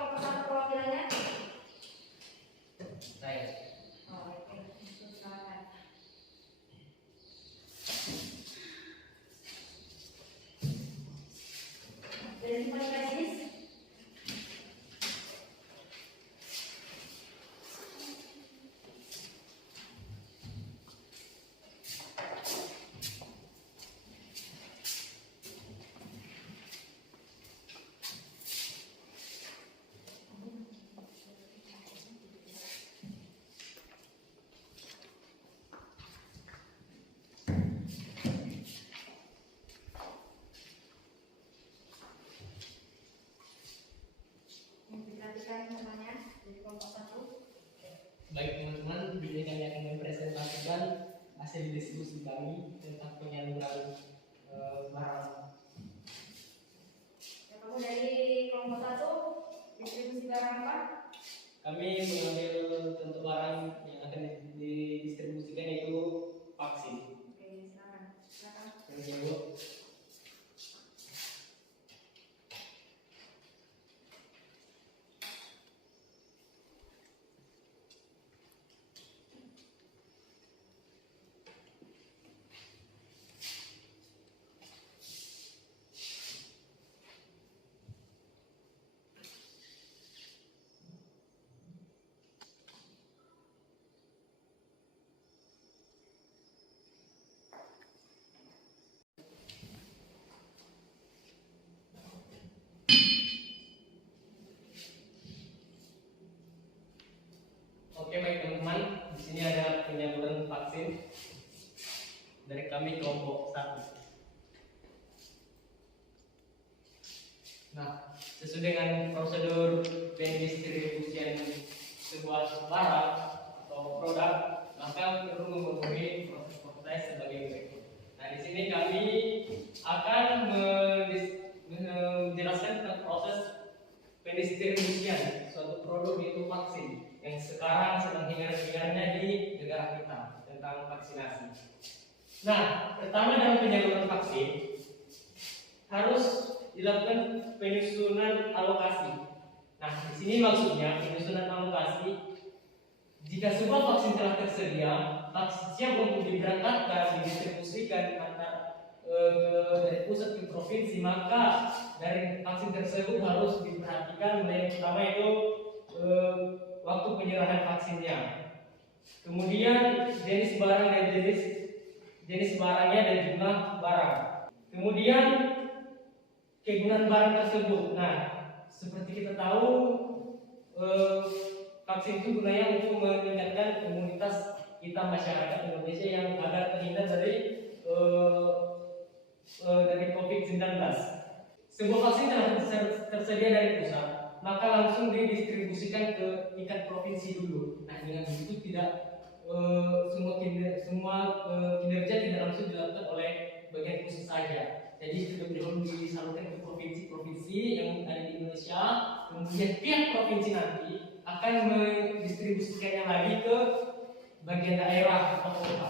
Baik teman-teman, di sini kami akan mempresentasikan hasil diskusi kami tentang penyaluran barang. Ya, kamu dari kelompok 1 distribusi barang apa? Kami mengambil contoh barang yang akan didistribusikan yaitu vaksin. Oke, silakan. Terima kasih, Bu. Oke, baik teman-teman, di sini ada penyaluran vaksin dari kami kelompok 1. Nah, sesuai dengan prosedur pendistribusian sebuah barang atau produk, maka perlu memenuhi proses sebagai berikut. Nah, di sini kami akan menjelaskan tentang proses pendistribusian suatu produk yaitu vaksin yang sekarang sedang hingar-bingarnya di negara kita tentang vaksinasi. Nah, pertama dalam penyaluran vaksin harus dilakukan penyusunan alokasi. Nah, di sini maksudnya penyusunan alokasi jika sebuah vaksin telah tersedia, vaksin siap untuk diberangkatkan, didistribusikan dari pusat ke provinsi, maka dari vaksin tersebut harus diperhatikan mulai yang pertama itu waktu penyerahan vaksinnya, kemudian jenis barang dan jenis barangnya dan jumlah barang, kemudian kegunaan barang tersebut. Nah, seperti kita tahu vaksin itu gunanya untuk meningkatkan imunitas kita masyarakat Indonesia yang agar terhindar dari COVID-19. Sebuah vaksin telah tersedia dari pusat, maka langsung didistribusikan ke tingkat provinsi dulu. Nah, dengan begitu tidak semua kinerja tidak langsung dilakukan oleh bagian pusat saja. Jadi terlebih dahulu disalurkan ke provinsi-provinsi yang ada di Indonesia, kemudian pihak provinsi nanti akan mendistribusikannya lagi ke bagian daerah atau kota.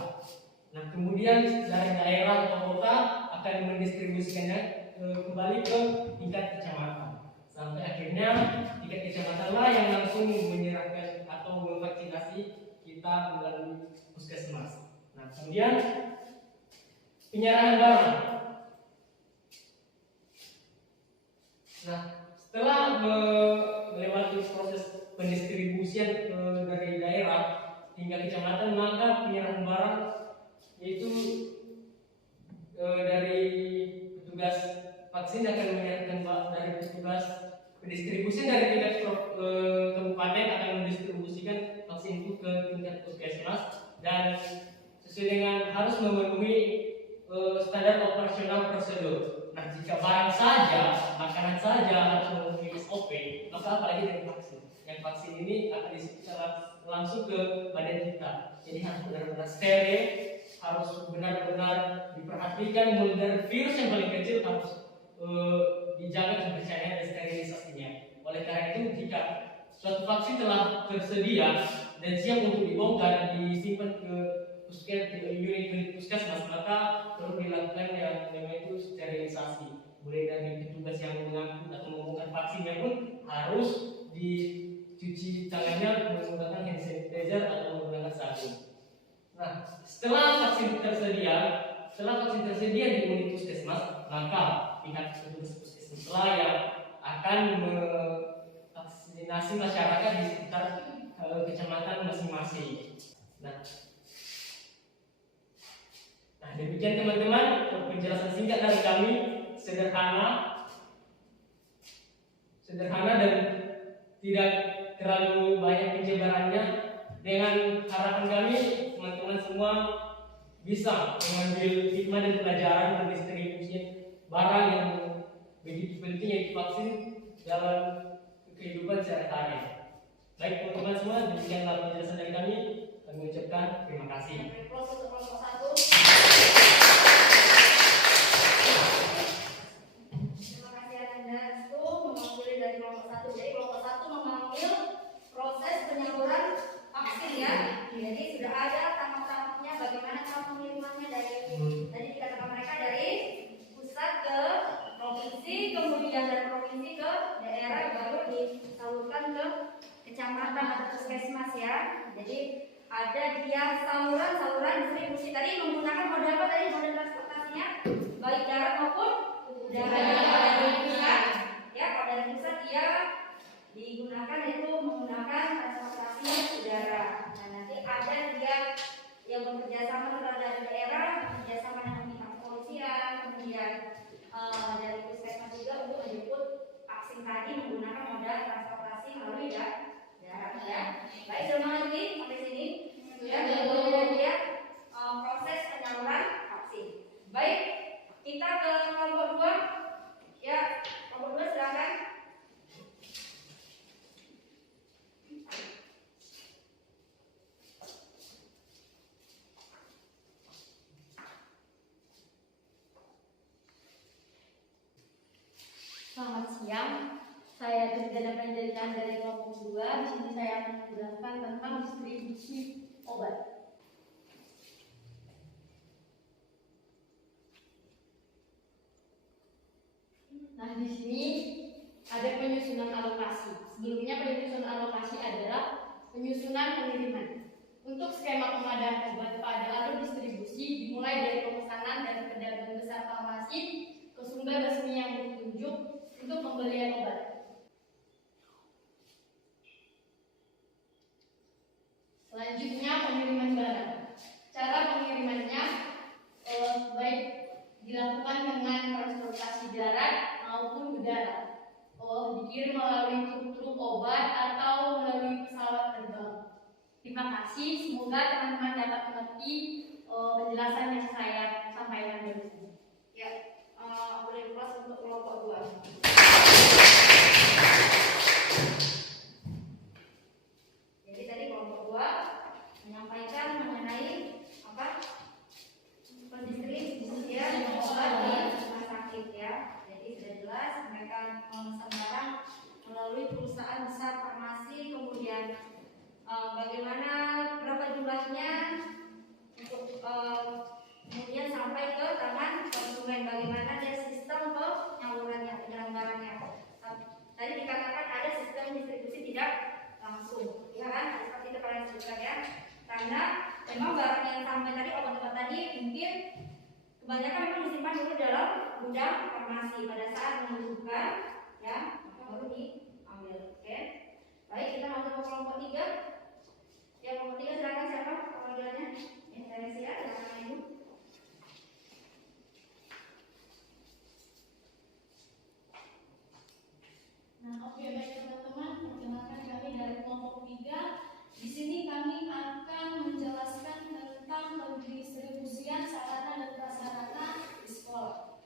Nah, kemudian dari daerah atau kota akan mendistribusikannya kembali ke tingkat kecamatan, sampai akhirnya tingkat kecamatan lah yang langsung menyerahkan atau memvaksinasi kita melalui puskesmas. Nah, kemudian penyerahan barang. Nah, setelah melewati proses pendistribusian dari daerah hingga kecamatan, maka penyerahan barang yaitu dari petugas vaksin akan menyerahkan dari petugas pendistribusian dari tingkat kabupaten akan mendistribusikan vaksin itu ke tingkat puskesmas dan sesuai dengan harus memenuhi standar operasional prosedur. Nah, jika barang saja, makanan saja harus memenuhi SOP, maka apalagi dari vaksin. Yang vaksin ini akan disuntikan langsung ke badan kita. Jadi harus benar-benar steril, harus benar-benar diperhatikan mulai dari virus yang paling kecil harus dijaga kebersihannya dan sterilisasinya. Oleh karena itu, jika suatu vaksin telah tersedia dan siap untuk dibongkar, disimpan ke unit puskesmas, maka perlu dilakukan yang namanya itu sterilisasi. Mulai dari petugas yang mengangkut atau membongkar vaksinnya pun harus dicuci tangannya menggunakan hand sanitizer atau menggunakan sabun. Nah, setelah vaksin tersedia di unit puskesmas, maka pihak petugas puskesmas lah yang akan memvaksinasi masyarakat di sekitar kecamatan masing-masing. Nah, demikian teman-teman penjelasan singkat dari kami, sederhana dan tidak terlalu banyak penjabarannya. Dengan harapan kami teman-teman semua bisa mengambil hikmah dan pelajaran pendistribusi barang yang begitu penting yaitu vaksin dalam kehidupan sehari-hari. Baik teman-teman semua, demikianlah penjelasan dari kami. Kami ucapkan terima kasih. Close untuk kelompok 1. Terima kasih Anda itu mewakili dari kelompok 1. Jadi kelompok 1 mengambil proses penyaluran vaksin ya. Jadi sudah ada tahap-tahapnya bagaimana cara pengirimannya dari tadi dikatakan mereka dari pusat ke provinsi, kemudian dari provinsi ke daerah, baru disalurkan ke kecamatan atau puskesmas ya. Jadi ada dia saluran distribusi tadi menggunakan moda apa tadi, moda transportasinya baik darat maupun udara. Dari pusat ya, kalau dari pusat dia digunakan itu menggunakan transportasi udara. Nah nanti ada dia yang bekerja sama terhadap daerah, bekerja sama dengan pihak kepolisian, kemudian dari puskesmas juga untuk menjemput vaksin tadi menggunakan moda transportasi melalui darat ya. Baik, sudah mengerti sampai sini? Ya, kemudian dia proses penyaluran vaksin. Baik, kita ke kelompok 2. Ya, kelompok 2 silakan. Selamat siang, saya Dirgana Pendidikan dari kelompok 2. Di sini saya akan menjelaskan tentang distribusi obat. Nah, di sini ada penyusunan alokasi. Sebelumnya penyusunan alokasi adalah penyusunan pengiriman. Untuk skema pengadaan obat pada alur distribusi dimulai dari pemesanan dari pedagang besar farmasi ke sumber resmi yang ditunjuk untuk pembelian obat. Selanjutnya pengiriman barang. Cara pengirimannya baik dilakukan dengan transportasi darat maupun udara. Dikirim melalui truk-truk obat atau melalui pesawat terbang. Terima kasih, semoga teman-teman dapat mengerti penjelasan yang saya sampaikan dari sini. Ya, boleh kelas untuk kelompok 2. Jadi tadi kelompok 2 menyampaikan mengenai apa? Pendistribusian obat di rumah sakit ya. Jadi sudah jelas mereka memesan barang melalui perusahaan besar farmasi, kemudian bagaimana berapa jumlahnya untuk kemudian sampai ke tangan konsumen, bagaimana dia sistem penyalurannya, penyelenggarannya. Tadi dikatakan ada sistem distribusi tidak langsung, ya kan? Seperti itu kalian sebutkan ya. Karena memang barang yang sampai tadi, obat-obat tadi mungkin kebanyakan memang disimpan dulu dalam gudang farmasi. Pada saat membutuhkan, ya, maka baru diambil. Oke. Baik, kita masuk ke kelompok 3. Ya, kelompok 3 silakan siapa panggilannya? Ya, Teresia, silakan Ibu. Nah, oke, baik teman-teman, perkenalkan kami dari kelompok 3. Di sini kami akan menjelaskan tentang pendistribusian sarana dan prasarana di sekolah.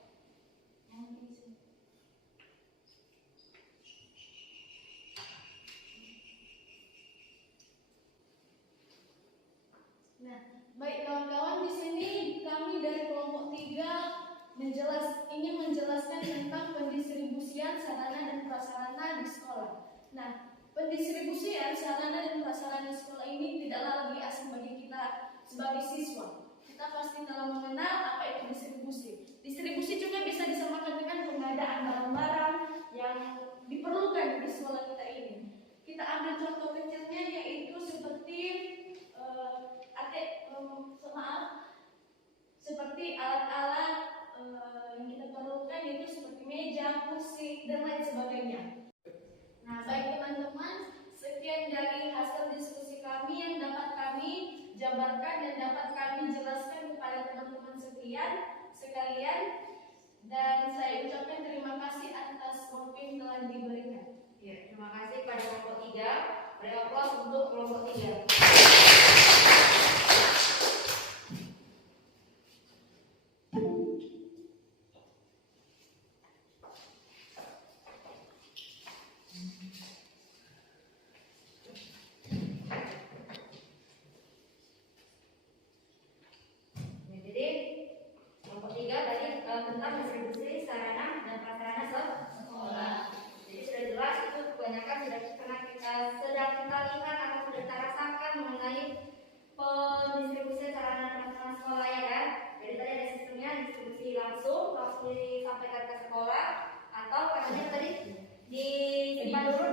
Nah, baik kawan-kawan, di sini kami dari kelompok 3 ingin menjelaskan tentang pendistribusian sarana dan prasarana di sekolah. Nah, pendistribusian sarana dan prasarana di sekolah ini tidaklah lagi asing bagi kita sebagai siswa. Kita pasti telah mengenal apa itu distribusi. Distribusi juga bisa disamakan dengan pengadaan barang-barang yang diperlukan di sekolah kita ini. Kita ambil contoh kecilnya yaitu seperti seperti alat-alat yang kita perlukan, yaitu seperti meja, kursi, dan lain sebagainya. Nah, baik teman-teman, sekian dari hasil diskusi kami yang dapat kami jabarkan dan dapat kami jelaskan kepada teman-teman sekalian, dan saya ucapkan terima kasih atas waktu yang telah diberikan. Ya, terima kasih pada kelompok 3. Beri aplaus untuk kelompok 3.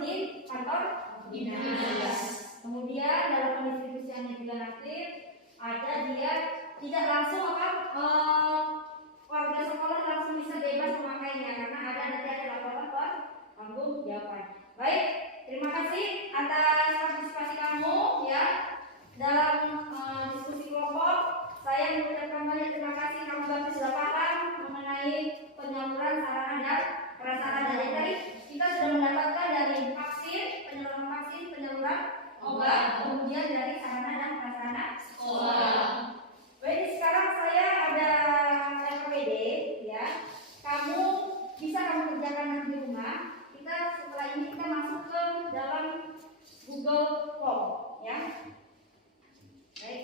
di kantor dinas. Kemudian dalam pendistribusiannya juga nanti ada dia tidak langsung akan warga sekolah langsung bisa bebas memakainya karena nanti ada laporan tanggung jawaban. Baik, terima kasih atas partisipasi kamu ya dalam diskusi kelompok. Saya mengucapkan banyak terima kasih kamu berarti sudah paham mengenai penyaluran sarana dan prasarana. Jadi tadi kita sudah mendapatkan dari vaksin, penyaluran obat, kemudian dari sarana dan prasarana sekolah. Baik, sekarang saya ada LKPD ya. Bisa kamu kerjakan nanti di rumah. Setelah ini kita masuk ke dalam Google Form ya. Baik.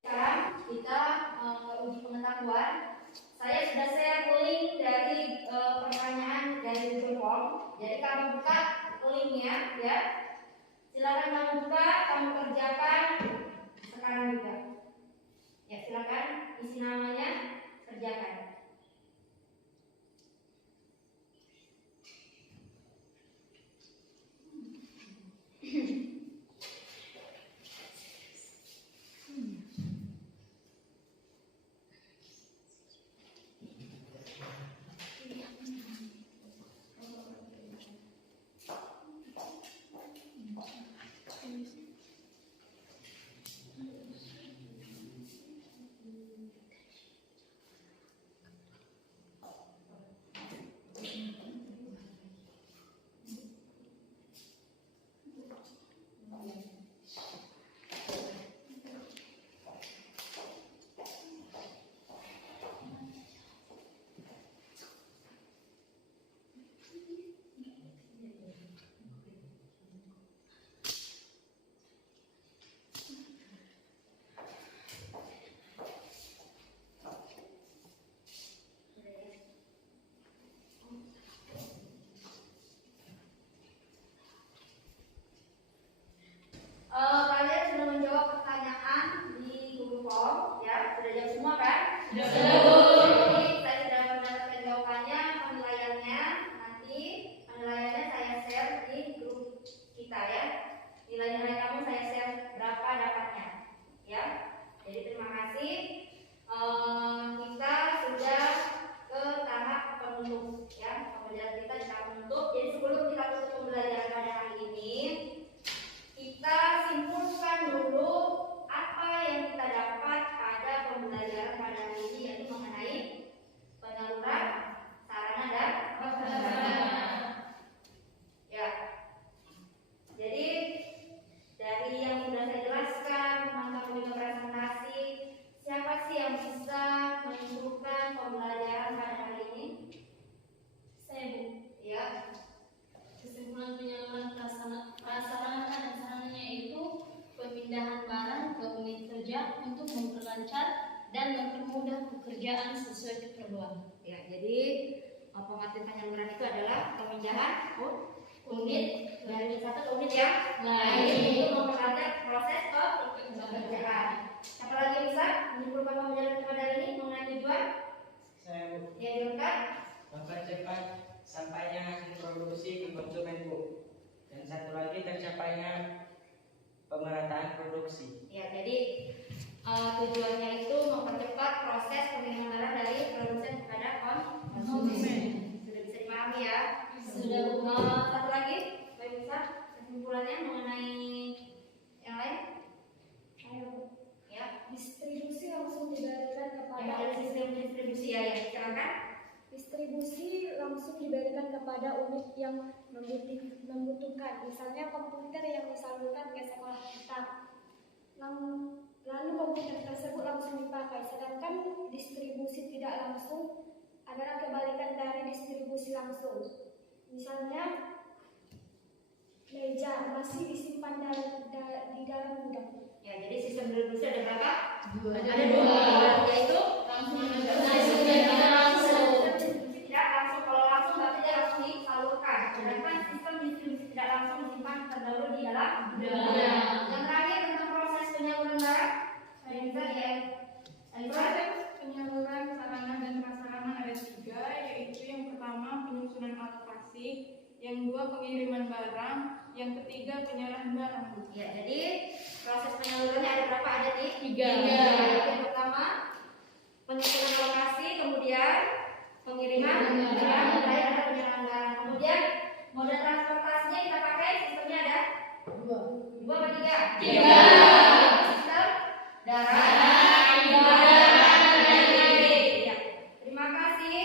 Sekarang kita uji pengetahuan. Saya sudah share link dari pertanyaan dari Google Form. Jadi kamu buka linknya ya. Silakan kamu buka, kamu kerjakan sekarang juga. Ya silakan isi namanya, kerjakan. Kalian sudah menjawab pertanyaan di Google Form ya, sudah jawab semua kan? Sudah. Jadi saya sudah mendapatkan jawabannya, penilaiannya nanti penilaiannya saya share di grup kita ya. Nilai-nilai kamu saya share berapa dapatnya ya. Jadi terima kasih. Kita sudah ke tahap penutup ya. Pembelajaran kita di tahap penutup. Jadi sebelum kita tutup pembelajaran pada hari ini, kita simpulkan dulu apa yang kita dapat pada pembelajaran pada hari ini, yaitu mengenai penyaluran sarana dan prasarana. Ya. Jadi dari yang sudah saya jelaskan, teman-teman juga presentasi, siapa sih yang bisa menyimpulkan pembelajaran pada hari ini? Saya Bu. Ya. Kesimpulan penyaluran prasarana dan sarananya itu pemindahan barang ke unit kerja untuk memperlancar dan mempermudah pekerjaan sesuai keperluan. Ya, jadi pengertian penyaluran itu adalah pemindahan unit dari unit satu ke unit yang lain untuk memperlancar proses pekerjaan. Apa lagi bisa menyimpulkan pembelajaran pada hari ini mengenai tujuan? Saya Ya, diurutkan. mempercepat sampainya hasil produksi ke konsumen Bu. Dan satu lagi tercapainya pemerataan produksi. Ya, jadi tujuannya itu mempercepat proses pengiriman barang dari produsen kepada konsumen. Sudah bisa dipahami ya? Sudah. Satu lagi, Bapak bisa kesimpulannya mengenai yang lain? Ya, Distribusi langsung diberikan yang kepada ada sistem distribusi ya, silakan. distribusi langsung diberikan kepada unit yang membutuhkan. Misalnya komputer yang disalurkan ke sekolah kita. Lalu komputer tersebut langsung dipakai. Sedangkan distribusi tidak langsung adalah kebalikan dari distribusi langsung. Misalnya meja masih disimpan di dalam gudang. Ya, jadi sistem distribusi ada berapa? Ada dua. Yaitu Langsung dan tidak langsung. Kalau langsung berarti dia langsung disalurkan. Sedangkan sistem distribusi tidak langsung disimpan terdahulu di dalam gudang. Yang terakhir tentang proses penyaluran barang, saya bisa di Elisa. Proses penyaluran sarana dan prasarana ada 3, yaitu yang pertama penyusunan alokasi, yang 2 pengiriman barang, yang ketiga penyerahan barang. Ya, jadi proses penyalurannya ada berapa? Ada 3. Yang pertama penyusunan alokasi, kemudian pengiriman barang, dan terakhir ada penyerahan barang. Kemudian moda transportasinya kita pakai sistemnya ada 2 atau 3? 3. Sistem darat, ya. Terima kasih.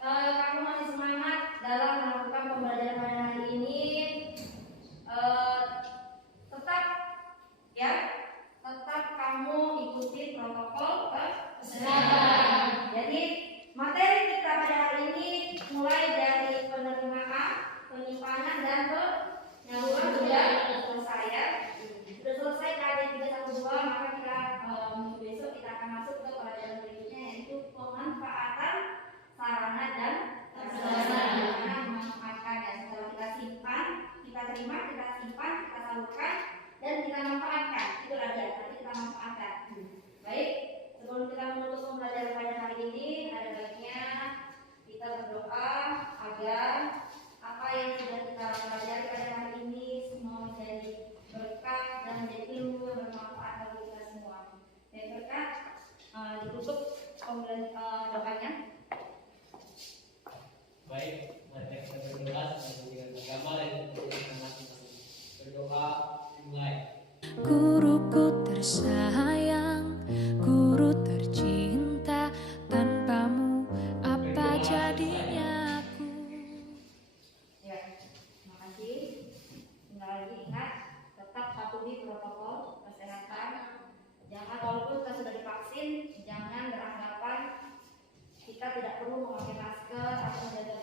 Kamu masih semangat dalam melakukan pembelajaran pada hari ini. Tetap kamu ikuti protokol kesehatan. Jadi materi kita pada hari ini mulai dari penerimaan, penyimpanan dan penyaluran sudah selesai ya. Sudah selesai KD 312, maka kita minggu besok kita akan masuk ke pelajaran berikutnya, yaitu pemanfaatan sarana dan prasarana. Memanfaatkan ya, setelah kita simpan, kita terima, kita simpan, kita salurkan dan kita manfaatkan. Itu aja, nanti kita manfaatkan. Baik, sebelum kita menutup pembelajaran pada hari ini, ada baiknya kita berdoa agar apa yang sudah kita pelajari pada hari ini semua menjadi berkah dan menjadi ilmu yang bermanfaat bagi kita semua. Dan berkah ditutup doanya. Baik, mari kita berdoa dengan agama dan kita masing-masing. Berdoa dimulai. Guruku tersayang, guru tercinta, tanpamu apa jadinya aku? Ya, terima kasih. Tinggal lagi ingat, tetap patuhi protokol kesehatan. Jangan, walaupun kita sudah divaksin, jangan beranggapan kita tidak perlu memakai masker atau menjaga